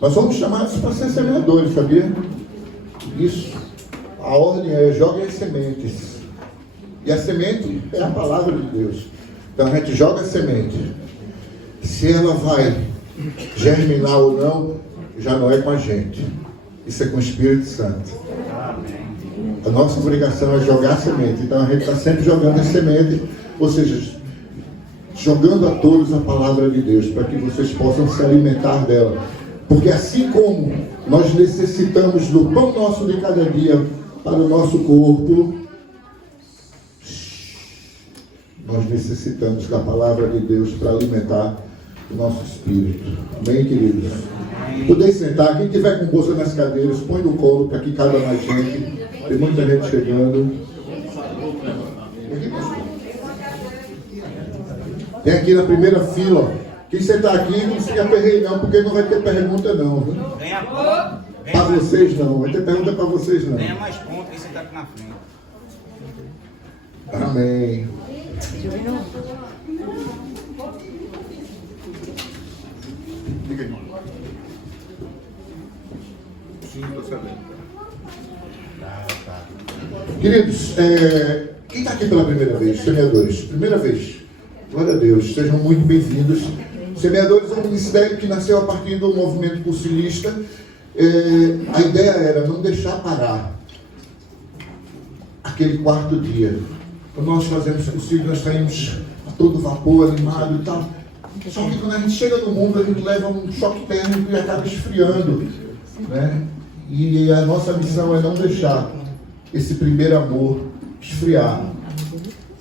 Nós somos chamados para ser semeadores, sabia? Isso. A ordem é: joguem as sementes. E a semente é a palavra de Deus. Então a gente joga a semente. Se ela vai germinar ou não, já não é com a gente. Isso é com o Espírito Santo. A nossa obrigação é jogar a semente. Então a gente está sempre jogando a semente, ou seja, jogando a todos a palavra de Deus, para que vocês possam se alimentar dela. Porque assim como nós necessitamos do pão nosso de cada dia para o nosso corpo, nós necessitamos da palavra de Deus para alimentar o nosso espírito. Amém, queridos? Podem sentar. Quem tiver com bolsa nas cadeiras, põe no colo para que caiba mais gente. Tem muita gente chegando. Tem aqui na primeira fila. Quem sentar aqui não se aperreie não, porque não vai ter pergunta não. Ganha ponto. Para vocês não. Vai ter pergunta para vocês não. Ganha mais ponto que sentar aqui na frente. Amém. Diga aí. Sim, estou sabendo. Queridos, quem está aqui pela primeira vez? Semeadores, primeira vez. Glória a Deus, sejam muito bem-vindos. Semeadores é um ministério que nasceu a partir do movimento cursilista. A ideia era não deixar parar aquele quarto dia. Quando nós fazemos cursilho, nós saímos a todo vapor, animado e tal. Só que quando a gente chega no mundo, a gente leva um choque térmico e acaba esfriando, né? E a nossa missão é não deixar esse primeiro amor esfriar.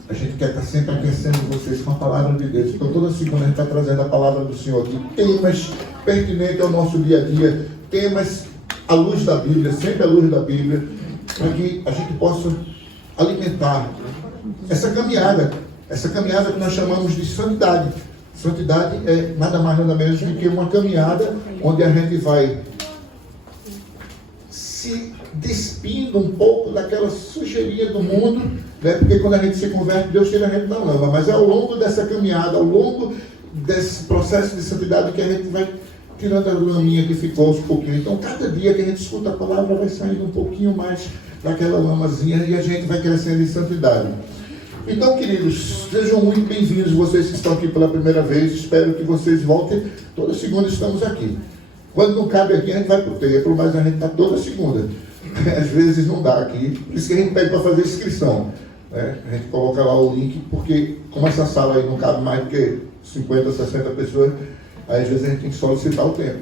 A gente quer estar sempre aquecendo vocês com a palavra de Deus. Então toda segunda a gente está trazendo a palavra do Senhor aqui. Temas pertinentes ao nosso dia a dia. Temas à luz da Bíblia, sempre à luz da Bíblia. Para que a gente possa alimentar essa caminhada. Essa caminhada que nós chamamos de santidade. Santidade é nada mais nada menos do que uma caminhada onde a gente vai se despindo um pouco daquela sujeirinha do mundo, né? Porque quando a gente se converte, Deus tira a gente da lama. Mas é ao longo dessa caminhada, ao longo desse processo de santidade que a gente vai tirando a laminha que ficou aos pouquinhos. Então, cada dia que a gente escuta a palavra, vai saindo um pouquinho mais daquela lamazinha e a gente vai crescendo em santidade. Então, queridos, sejam muito bem-vindos vocês que estão aqui pela primeira vez. Espero que vocês voltem. Toda segunda estamos aqui. Quando não cabe aqui, a gente vai para o templo, mas a gente está toda segunda. Às vezes não dá aqui, por isso que a gente pede para fazer inscrição, né? A gente coloca lá o link, porque como essa sala aí não cabe mais do que 50, 60 pessoas, aí às vezes a gente tem que solicitar o tempo.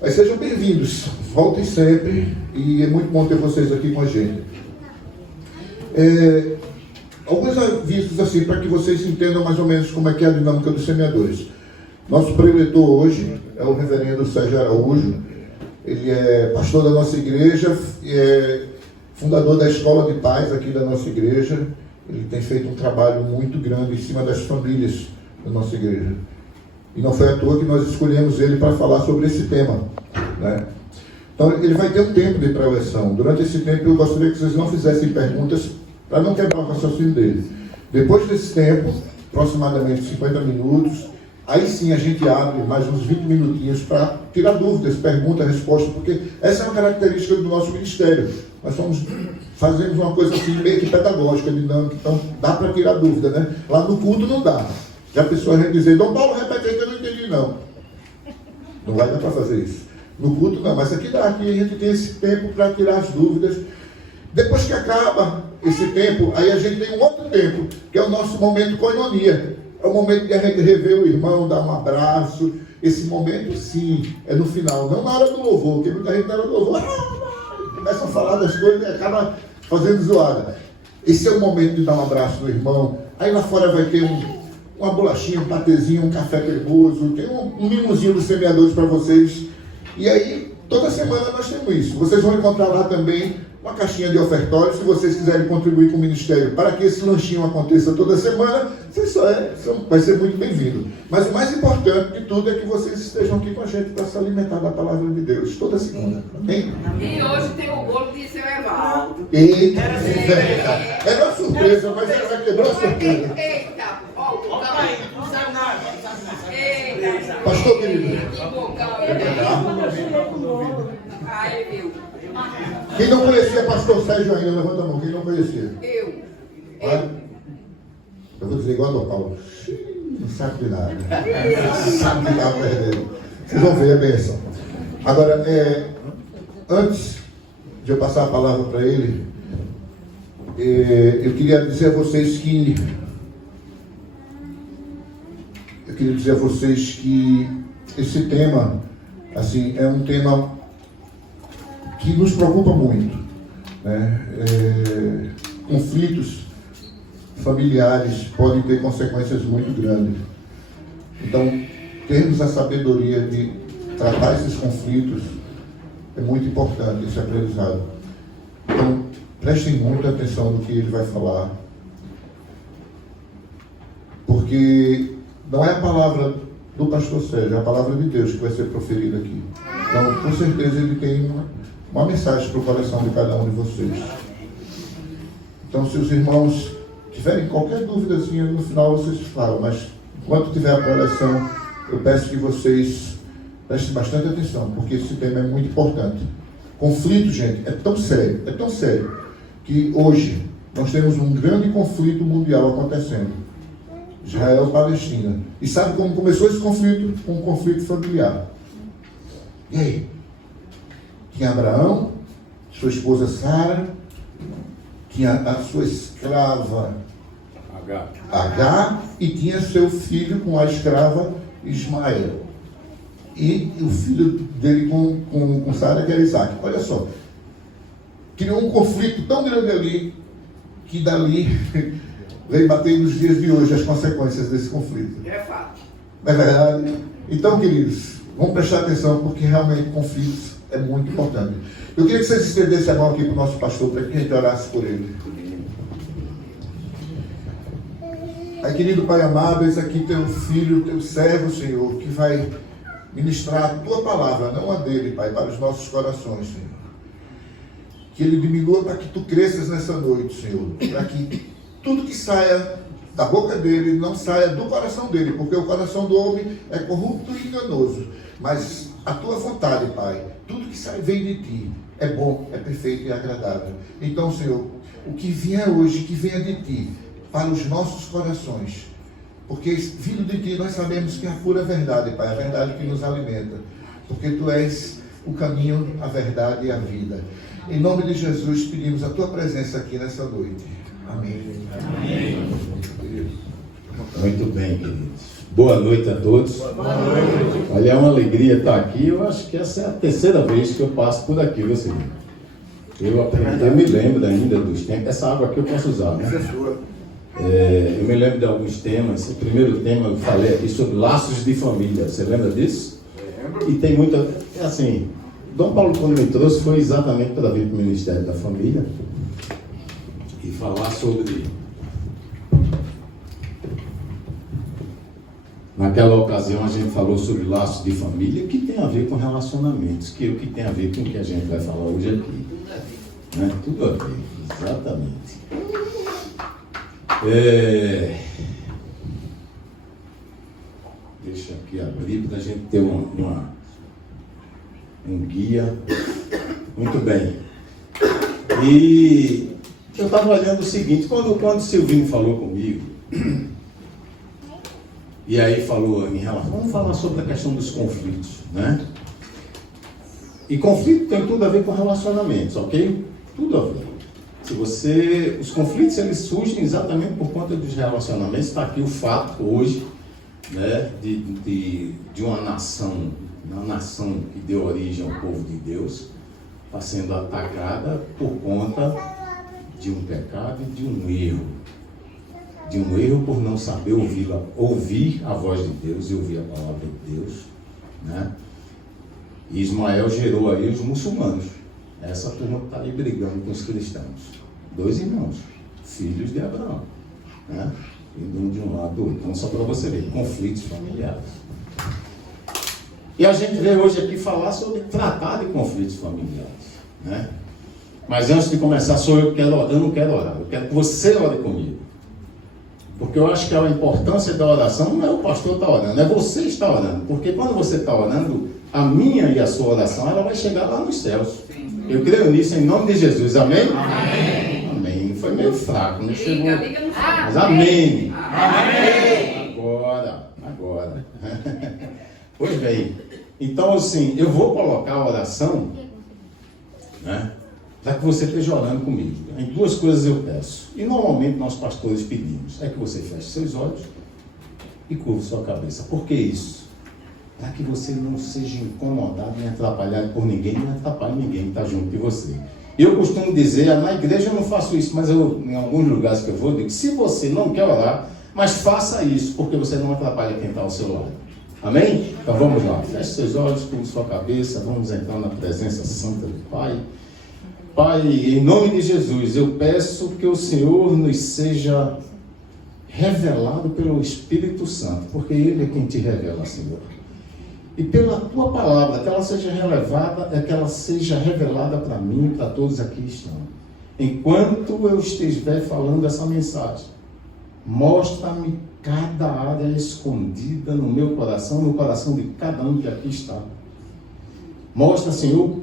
Mas sejam bem-vindos, voltem sempre, e é muito bom ter vocês aqui com a gente. Alguns avisos assim, para que vocês entendam mais ou menos como é que é a dinâmica dos semeadores. Nosso preletor hoje é o reverendo Sérgio Araújo. Ele é pastor da nossa igreja, é fundador da Escola de Paz aqui da nossa igreja. Ele tem feito um trabalho muito grande em cima das famílias da nossa igreja. E não foi à toa que nós escolhemos ele para falar sobre esse tema, né? Então ele vai ter um tempo de preleção. Durante esse tempo eu gostaria que vocês não fizessem perguntas para não quebrar o raciocínio dele. Depois desse tempo, aproximadamente 50 minutos, aí sim a gente abre mais uns 20 minutinhos para tirar dúvidas, perguntas, respostas, porque essa é uma característica do nosso ministério. Nós fazemos uma coisa assim meio que pedagógica, dinâmica, então dá para tirar dúvida, né? Lá no culto não dá. Já a pessoa vai dizer, Dom Paulo, repete aí que eu não entendi não. Não vai dar para fazer isso. No culto não, mas aqui dá, aqui a gente tem esse tempo para tirar as dúvidas. Depois que acaba esse tempo, aí a gente tem um outro tempo, que é o nosso momento coinonia. É o momento de a gente rever o irmão, dar um abraço. Esse momento, sim, é no final, não na hora do louvor, porque muita gente na hora do louvor começa a falar das coisas e acaba fazendo zoada. Esse é o momento de dar um abraço no irmão. Aí lá fora vai ter uma bolachinha, um patezinho, um café cremoso, tem um mimozinho dos semeadores para vocês. E aí, toda semana nós temos isso. Vocês vão encontrar lá também uma caixinha de ofertório, se vocês quiserem contribuir com o ministério para que esse lanchinho aconteça toda semana, vocês vai ser muito bem-vindo. Mas o mais importante de tudo é que vocês estejam aqui com a gente para se alimentar da palavra de Deus toda segunda. Amém? E hoje tem o bolo de seu Evaldo. Eita, era uma surpresa, mas ela vai quebrar a surpresa. Eita, ó, Não sabe nada, não sabe nada. eita. Pastor querido. Ai, meu. Quem não conhecia pastor Sérgio ainda, levanta a mão. Quem não conhecia? Eu. Olha, eu vou dizer igual ao Paulo. Não sabe de nada. Não sabe de nada perdendo. Vocês vão ver a bênção. Agora, antes de eu passar a palavra para ele, eu queria dizer a vocês que esse tema, assim, é um tema que nos preocupa muito, né? Conflitos familiares podem ter consequências muito grandes. Então, termos a sabedoria de tratar esses conflitos é muito importante, esse aprendizado. Então, prestem muita atenção no que ele vai falar, porque não é a palavra do pastor Sérgio, é a palavra de Deus que vai ser proferida aqui. Então, com certeza, ele tem uma mensagem para o coração de cada um de vocês. Então, se os irmãos tiverem qualquer dúvidazinha, no final vocês falam, mas enquanto tiver a preleção, eu peço que vocês prestem bastante atenção, porque esse tema é muito importante. Conflito, gente, é tão sério, que hoje nós temos um grande conflito mundial acontecendo. Israel-Palestina. E sabe como começou esse conflito? Com um conflito familiar. E aí? Tinha Abraão, sua esposa Sara, tinha a sua escrava Agar e tinha seu filho com a escrava Ismael. E o filho dele com Sara, que era Isaac. Olha só. Criou um conflito tão grande ali, que dali veio bater nos dias de hoje as consequências desse conflito. É fato. Não é verdade? Então, queridos, vamos prestar atenção, porque realmente conflitos é muito importante. Eu queria que vocês estendessem a mão aqui para o nosso pastor, para que a gente orasse por ele. Pai querido, Pai amado, esse aqui teu filho, teu servo, Senhor, que vai ministrar a tua palavra, não a dele, Pai, para os nossos corações, Senhor. Que ele diminua para que tu cresças nessa noite, Senhor, para que tudo que saia da boca dele não saia do coração dele, porque o coração do homem é corrupto e enganoso, mas a tua vontade, Pai, tudo que sai vem de ti, é bom, é perfeito e agradável. Então, Senhor, o que vier hoje, que venha de ti, para os nossos corações, porque vindo de ti nós sabemos que é a pura verdade, Pai, a verdade que nos alimenta, porque tu és o caminho, a verdade e a vida. Em nome de Jesus, pedimos a tua presença aqui nessa noite. Amém. Amém. Muito bem, queridos. Boa noite a todos. Boa noite. Olha, é uma alegria estar aqui. Eu acho que essa é a terceira vez que eu passo por aqui, você. Eu me lembro ainda dos tempos. Essa água aqui eu posso usar, né? Eu me lembro de alguns temas. O primeiro tema eu falei aqui sobre laços de família. Você lembra disso? Lembro. E tem muita... assim, Dom Paulo, quando me trouxe, foi exatamente para vir para o Ministério da Família e falar sobre... Naquela ocasião a gente falou sobre laços de família, que tem a ver com relacionamentos, que é o que tem a ver com o que a gente vai falar hoje aqui. Né? Tudo a ver, exatamente. Deixa aqui abrir para a gente ter um guia. Muito bem. E eu estava olhando o seguinte, quando o Silvinho falou comigo, e aí falou em relação, vamos falar sobre a questão dos conflitos, né? E conflito tem tudo a ver com relacionamentos, ok? Tudo a ver. Os conflitos eles surgem exatamente por conta dos relacionamentos. Está aqui o fato hoje, né, de uma nação que deu origem ao povo de Deus, está sendo atacada por conta de um pecado e de um erro. De um erro por não saber ouvir a voz de Deus e ouvir a palavra de Deus, né? E Ismael gerou aí os muçulmanos. Essa turma está aí brigando com os cristãos. 2 irmãos, filhos de Abraão, né? Indo de um lado do outro. Então, só para você ver, conflitos familiares. E a gente veio hoje aqui falar sobre tratar de conflitos familiares, né? Mas antes de começar, eu não quero orar. Eu quero que você ore comigo. Porque eu acho que a importância da oração não é o pastor estar orando, é você estar orando. Porque quando você está orando, a minha e a sua oração, ela vai chegar lá nos céus. Eu creio nisso em nome de Jesus. Amém? Amém. Amém. Foi meio fraco, não chegou. Liga no céu. Mas amém. Amém. Agora. Pois bem, então assim, eu vou colocar a oração, né, para que você esteja orando comigo. Em duas coisas eu peço. E normalmente nós pastores pedimos. É que você feche seus olhos e curva sua cabeça. Por que isso? Para que você não seja incomodado nem atrapalhado por ninguém, nem atrapalhe ninguém que está junto de você. Eu costumo dizer, na igreja eu não faço isso, mas em alguns lugares que eu vou, eu digo, se você não quer orar, mas faça isso, porque você não atrapalha quem está ao seu lado. Amém? Então vamos lá, feche seus olhos, curva sua cabeça, vamos entrar na presença santa do Pai. Pai, em nome de Jesus, eu peço que o Senhor nos seja revelado pelo Espírito Santo, porque Ele é quem te revela, Senhor. E pela Tua palavra, que ela seja revelada para mim e para todos aqui que estão. Enquanto eu estiver falando essa mensagem, mostra-me cada área escondida no meu coração, no coração de cada um que aqui está. Mostra, Senhor,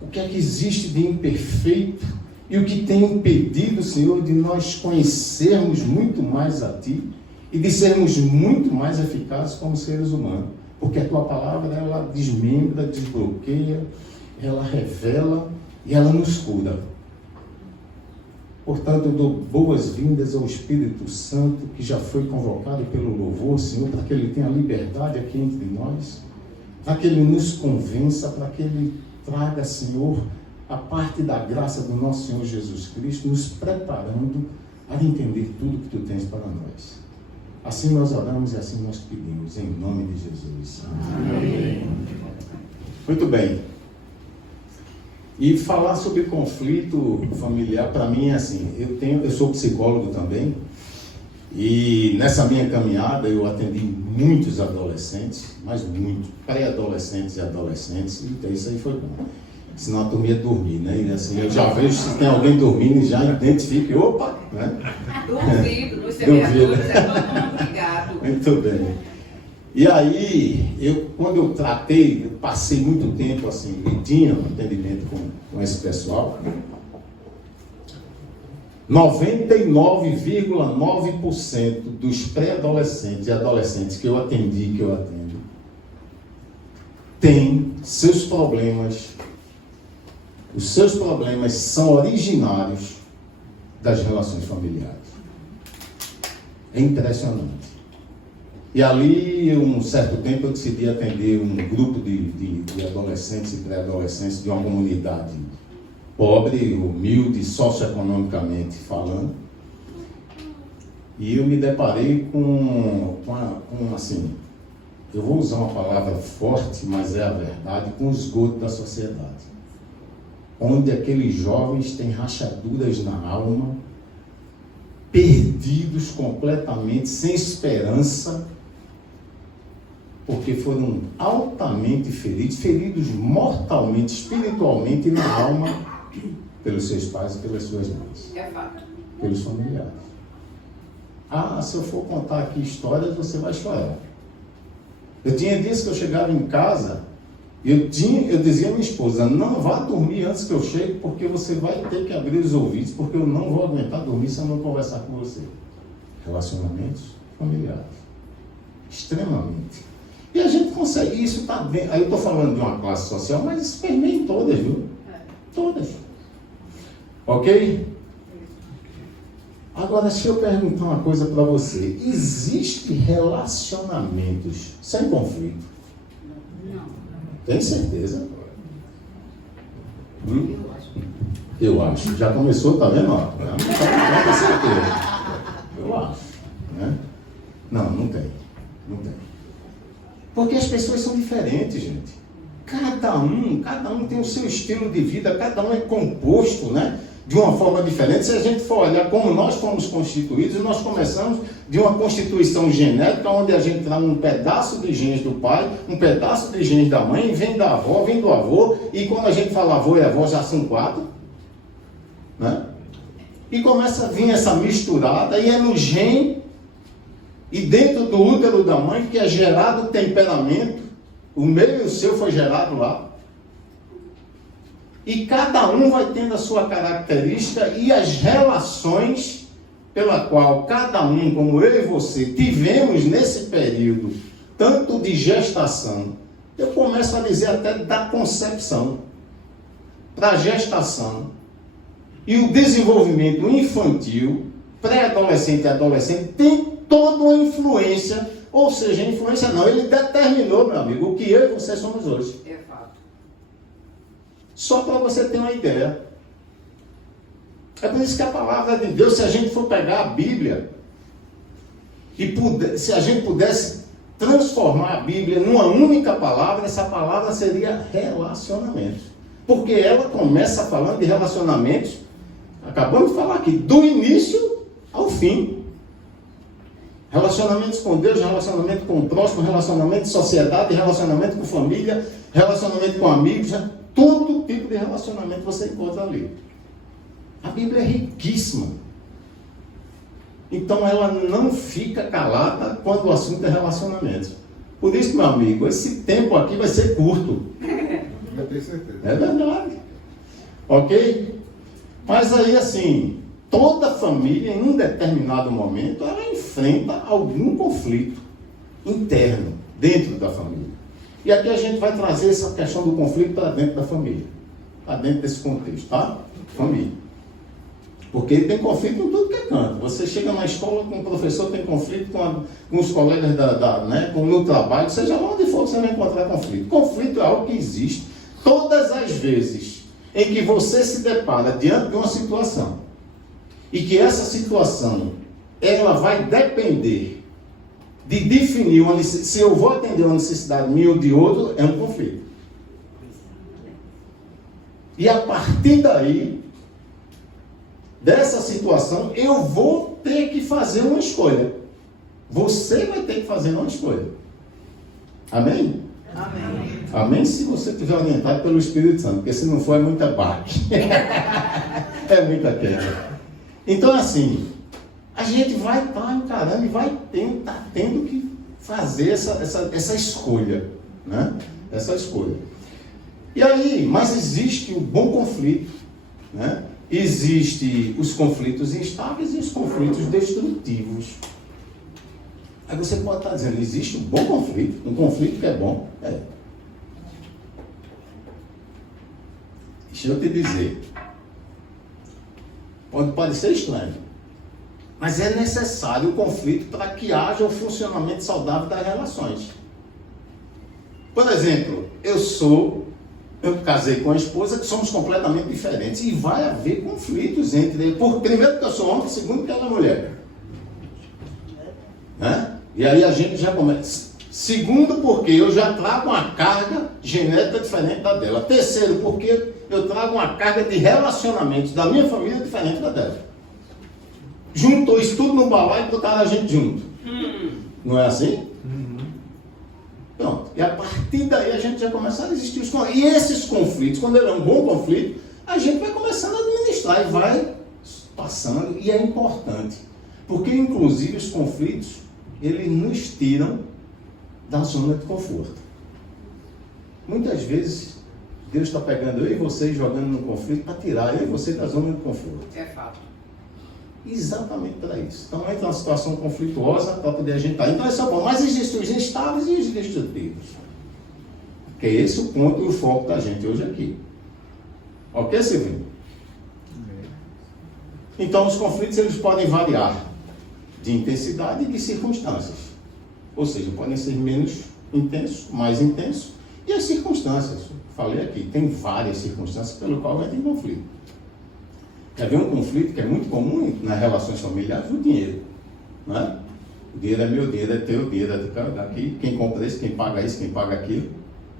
o que é que existe de imperfeito e o que tem impedido, Senhor, de nós conhecermos muito mais a Ti e de sermos muito mais eficazes como seres humanos. Porque a Tua palavra, ela desmembra, desbloqueia, ela revela e ela nos cura. Portanto, eu dou boas-vindas ao Espírito Santo, que já foi convocado pelo louvor, Senhor, para que Ele tenha liberdade aqui entre nós, para que Ele nos convença, para que Ele traga, Senhor, a parte da graça do nosso Senhor Jesus Cristo, nos preparando a entender tudo que Tu tens para nós. Assim nós oramos e assim nós pedimos, em nome de Jesus. Amém. Muito bem. E falar sobre conflito familiar, para mim é assim, eu sou psicólogo também, e nessa minha caminhada eu atendi muitos adolescentes, mas muito, pré-adolescentes e adolescentes, e isso aí foi bom. Senão a turma ia dormir, né? E assim, eu já vejo se tem alguém dormindo e já identifico, e opa, né? Duvido, nos semeadores, é todo mundo ligado. Muito bem. E aí, quando eu tratei, eu passei muito tempo assim, e tinha um atendimento com esse pessoal, 99,9% dos pré-adolescentes e adolescentes que eu atendi, que eu atendo, têm seus problemas. Os seus problemas são originários das relações familiares. É impressionante. E ali, um certo tempo, eu decidi atender um grupo de adolescentes e pré-adolescentes de uma comunidade pobre, humilde, socioeconomicamente falando. E eu me deparei com assim, eu vou usar uma palavra forte, mas é a verdade, com o esgoto da sociedade. Onde aqueles jovens têm rachaduras na alma, perdidos completamente, sem esperança, porque foram altamente feridos mortalmente, espiritualmente e na alma, pelos seus pais e pelas suas mães. É fato. Pelos familiares. Ah, se eu for contar aqui histórias, você vai chorar. Eu tinha dias que eu chegava em casa, eu dizia à minha esposa, não vá dormir antes que eu chegue, porque você vai ter que abrir os ouvidos, porque eu não vou aguentar dormir se eu não conversar com você. Relacionamentos familiares. Extremamente. E a gente consegue, isso está bem. Aí eu estou falando de uma classe social, mas isso permeia em todas, viu? Todas. Ok? Agora, deixa eu perguntar uma coisa para você. Existem relacionamentos sem conflito? Não. Tem certeza? Eu acho. Já começou, tá vendo? Não tem certeza. Eu acho. Né? Não tem. Não tem. Porque as pessoas são diferentes, gente. Cada um tem o seu estilo de vida, cada um é composto, né, de uma forma diferente. Se a gente for olhar como nós fomos constituídos, nós começamos de uma constituição genética, onde a gente traz um pedaço de genes do pai, um pedaço de genes da mãe, vem da avó, vem do avô, e quando a gente fala avô e avó, já são 4, né? E começa a vir essa misturada, e é no gene E dentro do útero da mãe, que é gerado o temperamento, o meu e o seu foi gerado lá. E cada um vai tendo a sua característica e as relações pela qual cada um, como eu e você, tivemos nesse período, tanto de gestação, eu começo a dizer até da concepção, para a gestação, e o desenvolvimento infantil, pré-adolescente e adolescente, tem toda uma influência, ou seja, influência não, ele determinou, meu amigo, o que eu e você somos hoje. É fato. Só para você ter uma ideia. É por isso que a palavra de Deus, se a gente for pegar a Bíblia, se a gente pudesse transformar a Bíblia numa única palavra, essa palavra seria relacionamento. Porque ela começa falando de relacionamentos, acabamos de falar aqui, do início ao fim. Relacionamentos com Deus, relacionamento com o próximo, relacionamento de sociedade, relacionamento com família, relacionamento com amigos, todo tipo de relacionamento você encontra ali. A Bíblia é riquíssima. Então ela não fica calada quando o assunto é relacionamento. Por isso, meu amigo, esse tempo aqui vai ser curto. Eu tenho certeza. É verdade. Ok? Mas aí assim, toda família em um determinado momento ela enfrenta algum conflito interno dentro da família. E aqui a gente vai trazer essa questão do conflito para dentro da família. Para dentro desse contexto, tá? Família. Porque tem conflito em tudo que é canto. Você chega na escola com o professor, tem conflito com os colegas no trabalho, seja lá onde for, você vai encontrar conflito. Conflito é algo que existe todas as vezes em que você se depara diante de uma situação e que essa situação ela vai depender de definir se eu vou atender uma necessidade minha ou de outro, é um conflito. E a partir daí, dessa situação, eu vou ter que fazer uma escolha. Você vai ter que fazer uma escolha. Amém? Amém. Amém se você estiver orientado pelo Espírito Santo, porque se não for é muita baque. É muita queda. Então assim, a gente vai estar encarando e vai tendo que fazer essa escolha. Né? Essa escolha. E aí, mas existe o bom conflito, né? Existem os conflitos instáveis e os conflitos destrutivos. Aí você pode estar dizendo, existe um bom conflito, um conflito que é bom. É. Deixa eu te dizer. Pode parecer estranho, mas é necessário o conflito para que haja o funcionamento saudável das relações. Por exemplo, eu casei com a esposa que somos completamente diferentes e vai haver conflitos entre eles. Primeiro porque eu sou homem, segundo que ela é mulher. Né? E aí a gente já começa. Segundo porque eu já trago uma carga genética diferente da dela. Terceiro porque eu trago uma carga de relacionamentos da minha família diferente da dela. Juntou isso tudo no balaio e botaram a gente junto. Não é assim? Pronto. E a partir daí a gente já começa a existir os conflitos. E esses conflitos, quando ele é um bom conflito, a gente vai começando a administrar e vai passando. E é importante. Porque, inclusive, os conflitos, eles nos tiram da zona de conforto. Muitas vezes, Deus está pegando eu e você e jogando no conflito para tirar eu e você da zona de conforto. É fato. Exatamente para isso. Então entra uma situação conflituosa para poder agitar. Então isso é bom. Mas existem os instáveis e os destrutivos. Que é esse o ponto e o foco da gente hoje aqui. Ok, Silvinho? Então os conflitos eles podem variar de intensidade e de circunstâncias. Ou seja, podem ser menos intensos, mais intensos. E as circunstâncias, falei aqui, tem várias circunstâncias pelo qual entra em conflito. Quer ver um conflito que é muito comum nas relações familiares? O dinheiro. Né? O dinheiro é meu, o dinheiro é teu, o dinheiro é daqui, quem compra isso, quem paga aquilo.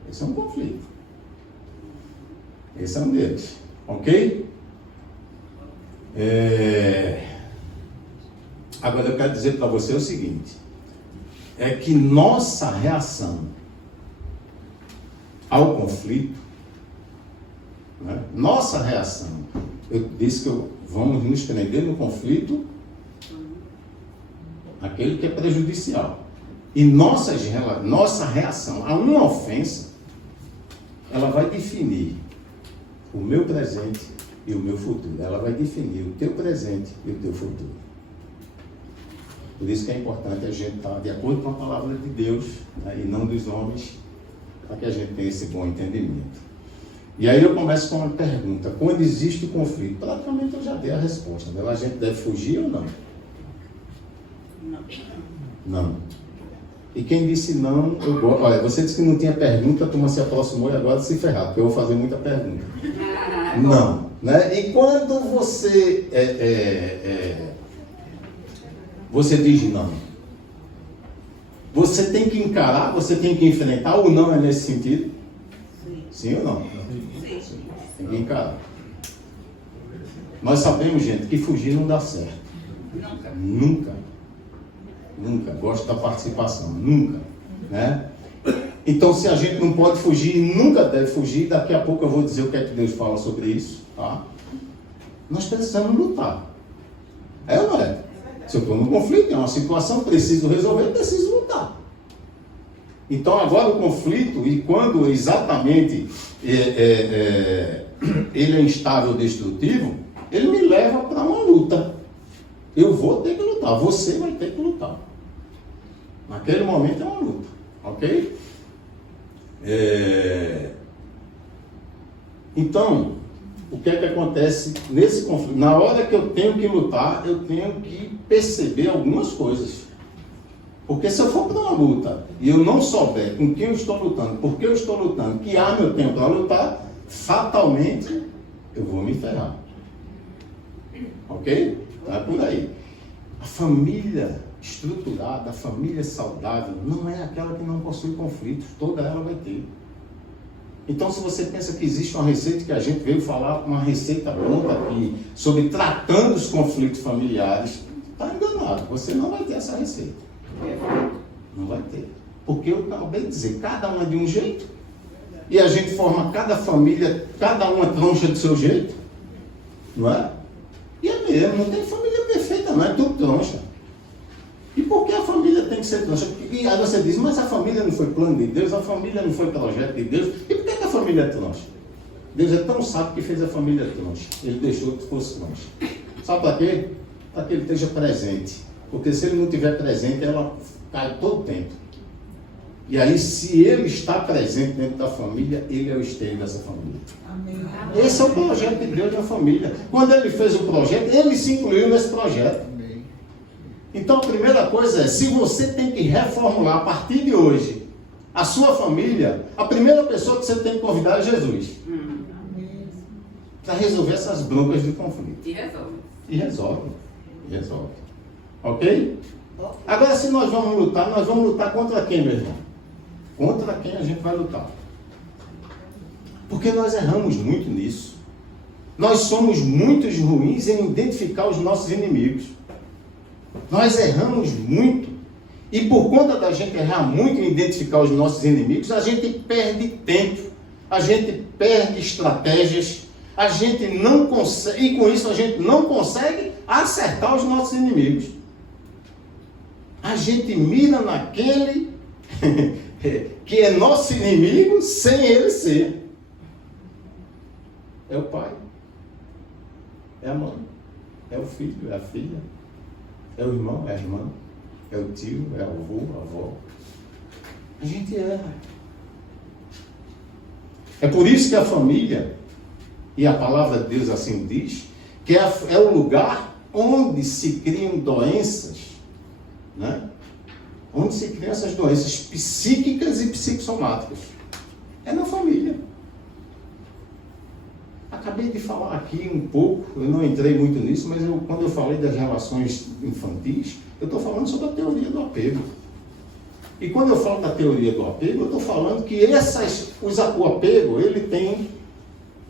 Esse é um conflito. Esse é um deles. Ok? Agora eu quero dizer para você o seguinte, é que nossa reação ao conflito, né? Nossa reação, eu disse que vamos nos prender no conflito aquele que é prejudicial. E nossa reação a uma ofensa, ela vai definir o meu presente e o meu futuro. Ela vai definir o teu presente e o teu futuro. Por isso que é importante a gente estar de acordo com a palavra de Deus, né, e não dos homens, para que a gente tenha esse bom entendimento. E aí eu começo com uma pergunta: quando existe conflito? Praticamente eu já dei a resposta, né? A gente deve fugir ou não? Não. E quem disse não, eu gosto. Olha, você disse que não tinha pergunta, a turma se aproximou e agora se ferrar, porque eu vou fazer muita pergunta. Não. Né? E quando você você diz não, você tem que encarar, você tem que enfrentar, ou não é nesse sentido? Sim ou não? Sim. Tem que encarar. Nós sabemos, gente, que fugir não dá certo. Nunca. Gosto da participação. Nunca. Né? Então, se a gente não pode fugir, nunca deve fugir, daqui a pouco eu vou dizer o que é que Deus fala sobre isso. Tá? Nós precisamos lutar. É ou não é? Se eu estou num conflito, é uma situação, preciso resolver, preciso lutar. Então agora o conflito, e quando exatamente ele é instável, destrutivo, ele me leva para uma luta. Eu vou ter que lutar, você vai ter que lutar. Naquele momento é uma luta, ok? Então, o que é que acontece nesse conflito? Na hora que eu tenho que lutar, eu tenho que perceber algumas coisas. Porque se eu for para uma luta e eu não souber com quem eu estou lutando, por que eu estou lutando, que arma eu tenho para lutar, fatalmente eu vou me ferrar. Ok? Tá por aí. A família estruturada, a família saudável, não é aquela que não possui conflitos, toda ela vai ter. Então, se você pensa que existe uma receita, que a gente veio falar, uma receita pronta aqui, sobre tratando os conflitos familiares, está enganado, você não vai ter essa receita. Não vai ter. Porque eu acabei de dizer, cada um é de um jeito, e a gente forma cada família, cada uma troncha do seu jeito, não é? E é mesmo, não tem família perfeita, não é tudo troncha. E por que a família tem que ser troncha? E aí você diz, mas a família não foi plano de Deus, a família não foi projeto de Deus, e por que a família é troncha? Deus é tão sábio que fez a família troncha, ele deixou que fosse troncha. Sabe para quê? Para que ele esteja presente. Porque se ele não estiver presente, ela cai todo o tempo. E aí, se ele está presente dentro da família, ele é o esteio dessa família. Amém. Esse é o projeto de Deus na família. Quando ele fez o projeto, ele se incluiu nesse projeto. Então, a primeira coisa é, se você tem que reformular a partir de hoje a sua família, a primeira pessoa que você tem que convidar é Jesus. Para resolver essas broncas de conflito. E resolve. Ok? Agora, se nós vamos lutar contra quem, meu irmão? Contra quem a gente vai lutar? Porque nós erramos muito nisso. Nós somos muito ruins em identificar os nossos inimigos. Nós erramos muito. E por conta da gente errar muito em identificar os nossos inimigos, a gente perde tempo, a gente perde estratégias, a gente não consegue, e com isso a gente não consegue acertar os nossos inimigos. A gente mira naquele que é nosso inimigo sem ele ser. É o pai, é a mãe, é o filho, é a filha, é o irmão, é a irmã, é o tio, é o avô, a avó. A gente erra. É por isso que a família, e a palavra de Deus assim diz, que é o lugar onde se criam doenças, né? Onde se criam essas doenças psíquicas e psicossomáticas. É na família. Acabei de falar aqui um pouco, eu não entrei muito nisso, mas quando eu falei das relações infantis, eu estou falando sobre a teoria do apego. E quando eu falo da teoria do apego, eu estou falando que o apego,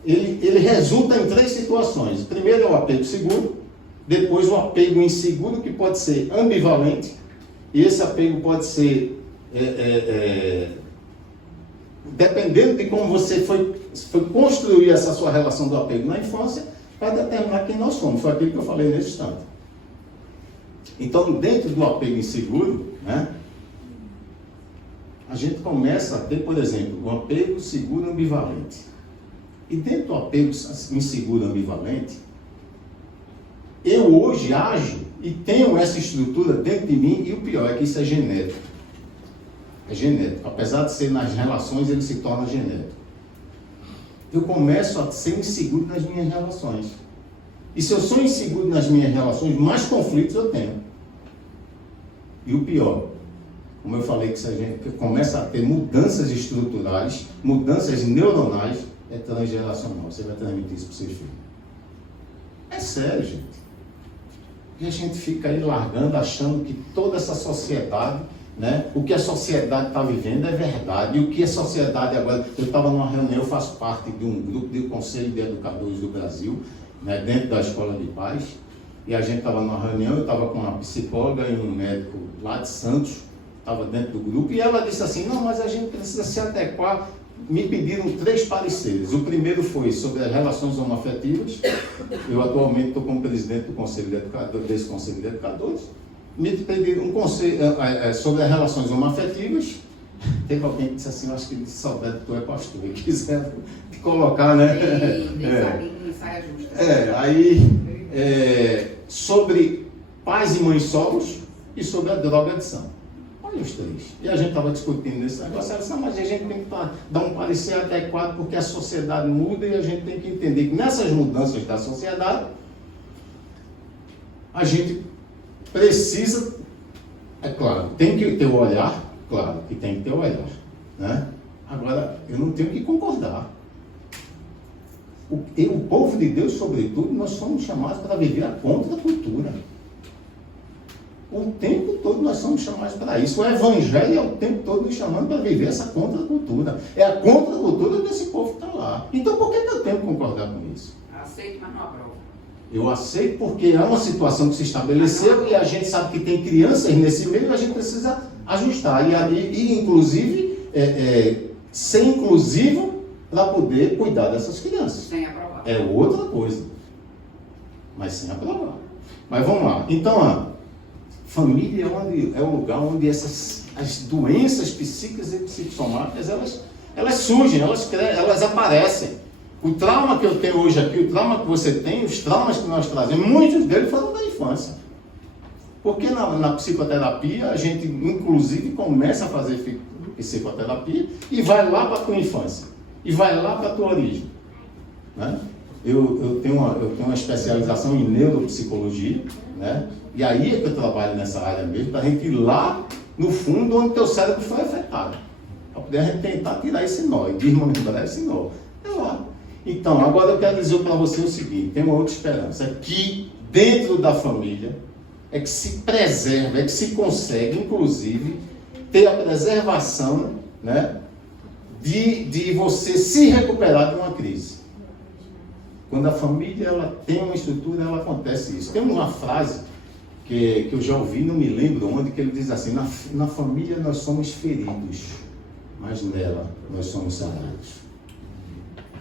ele resulta em 3 situações. Primeiro é o apego seguro, depois o apego inseguro, que pode ser ambivalente, e esse apego pode ser, dependendo de como você foi construir essa sua relação do apego na infância, vai determinar quem nós somos. Foi aquilo que eu falei nesse instante. Então, dentro do apego inseguro, né, a gente começa a ter, por exemplo, um apego seguro ambivalente. E dentro do apego inseguro ambivalente, eu hoje ajo e tenho essa estrutura dentro de mim, e o pior é que isso é genético. É genético. Apesar de ser nas relações, ele se torna genético. Eu começo a ser inseguro nas minhas relações. E se eu sou inseguro nas minhas relações, mais conflitos eu tenho. E o pior, como eu falei, que se a gente começa a ter mudanças estruturais, mudanças neuronais, é transgeracional. Você vai transmitir isso para os seus filhos. É sério, gente. E a gente fica aí largando, achando que toda essa sociedade, né, o que a sociedade está vivendo é verdade. E o que a sociedade agora... Eu estava numa reunião, eu faço parte de um grupo de Conselho de Educadores do Brasil, né, dentro da Escola de Paz, e a gente estava numa reunião, eu estava com uma psicóloga e um médico lá de Santos, estava dentro do grupo, e ela disse assim, não, mas a gente precisa se adequar. Me pediram 3 pareceres. O primeiro foi sobre as relações homoafetivas. Eu atualmente estou como presidente do Conselho de Educadores, desse Conselho de Educadores. Me pediram um conselho sobre as relações homoafetivas. Teve alguém que disse assim, eu acho que ele souber que tu é pastor, e quiser te colocar, né? Sobre pais e mães solos e sobre a drogadição. Olha os 3. E a gente estava discutindo nesse negócio, ela disse, mas a gente tem que dar um parecer adequado porque a sociedade muda e a gente tem que entender que nessas mudanças da sociedade a gente precisa, é claro, tem que ter o olhar, claro que tem que ter o olhar, né? Agora, eu não tenho que concordar. O povo de Deus, sobretudo, nós somos chamados para viver a contracultura. O tempo todo nós somos chamados para isso. O Evangelho é o tempo todo nos chamando para viver essa contracultura. É a contracultura desse povo que está lá. Então, por que eu tenho que concordar com isso? Aceito, mas não aprovo. Eu aceito porque é uma situação que se estabeleceu e a gente sabe que tem crianças nesse meio e a gente precisa ajustar. E inclusive, ser inclusivo para poder cuidar dessas crianças. Sem aprovar. É outra coisa. Mas sem aprovar. Mas vamos lá. Então, família é o lugar onde as doenças psíquicas e psicossomáticas, elas surgem, elas aparecem. O trauma que eu tenho hoje aqui, o trauma que você tem, os traumas que nós trazemos, muitos deles foram da infância. Porque na psicoterapia, a gente inclusive começa a fazer psicoterapia e vai lá para a tua infância, e vai lá para a tua origem. Né? Eu tenho uma especialização em neuropsicologia, né? E aí é que eu trabalho nessa área mesmo, para a gente ir lá no fundo onde o teu cérebro foi afetado. Para poder a gente tentar tirar esse nó, e desmantelar esse nó. É lá. Então, agora eu quero dizer para você o seguinte, tem uma outra esperança, é que dentro da família é que se preserva, é que se consegue, inclusive, ter a preservação, né, de você se recuperar de uma crise. Quando a família ela tem uma estrutura, ela acontece isso. Tem uma frase que eu já ouvi, não me lembro onde, que ele diz assim, na família nós somos feridos, mas nela nós somos sarados.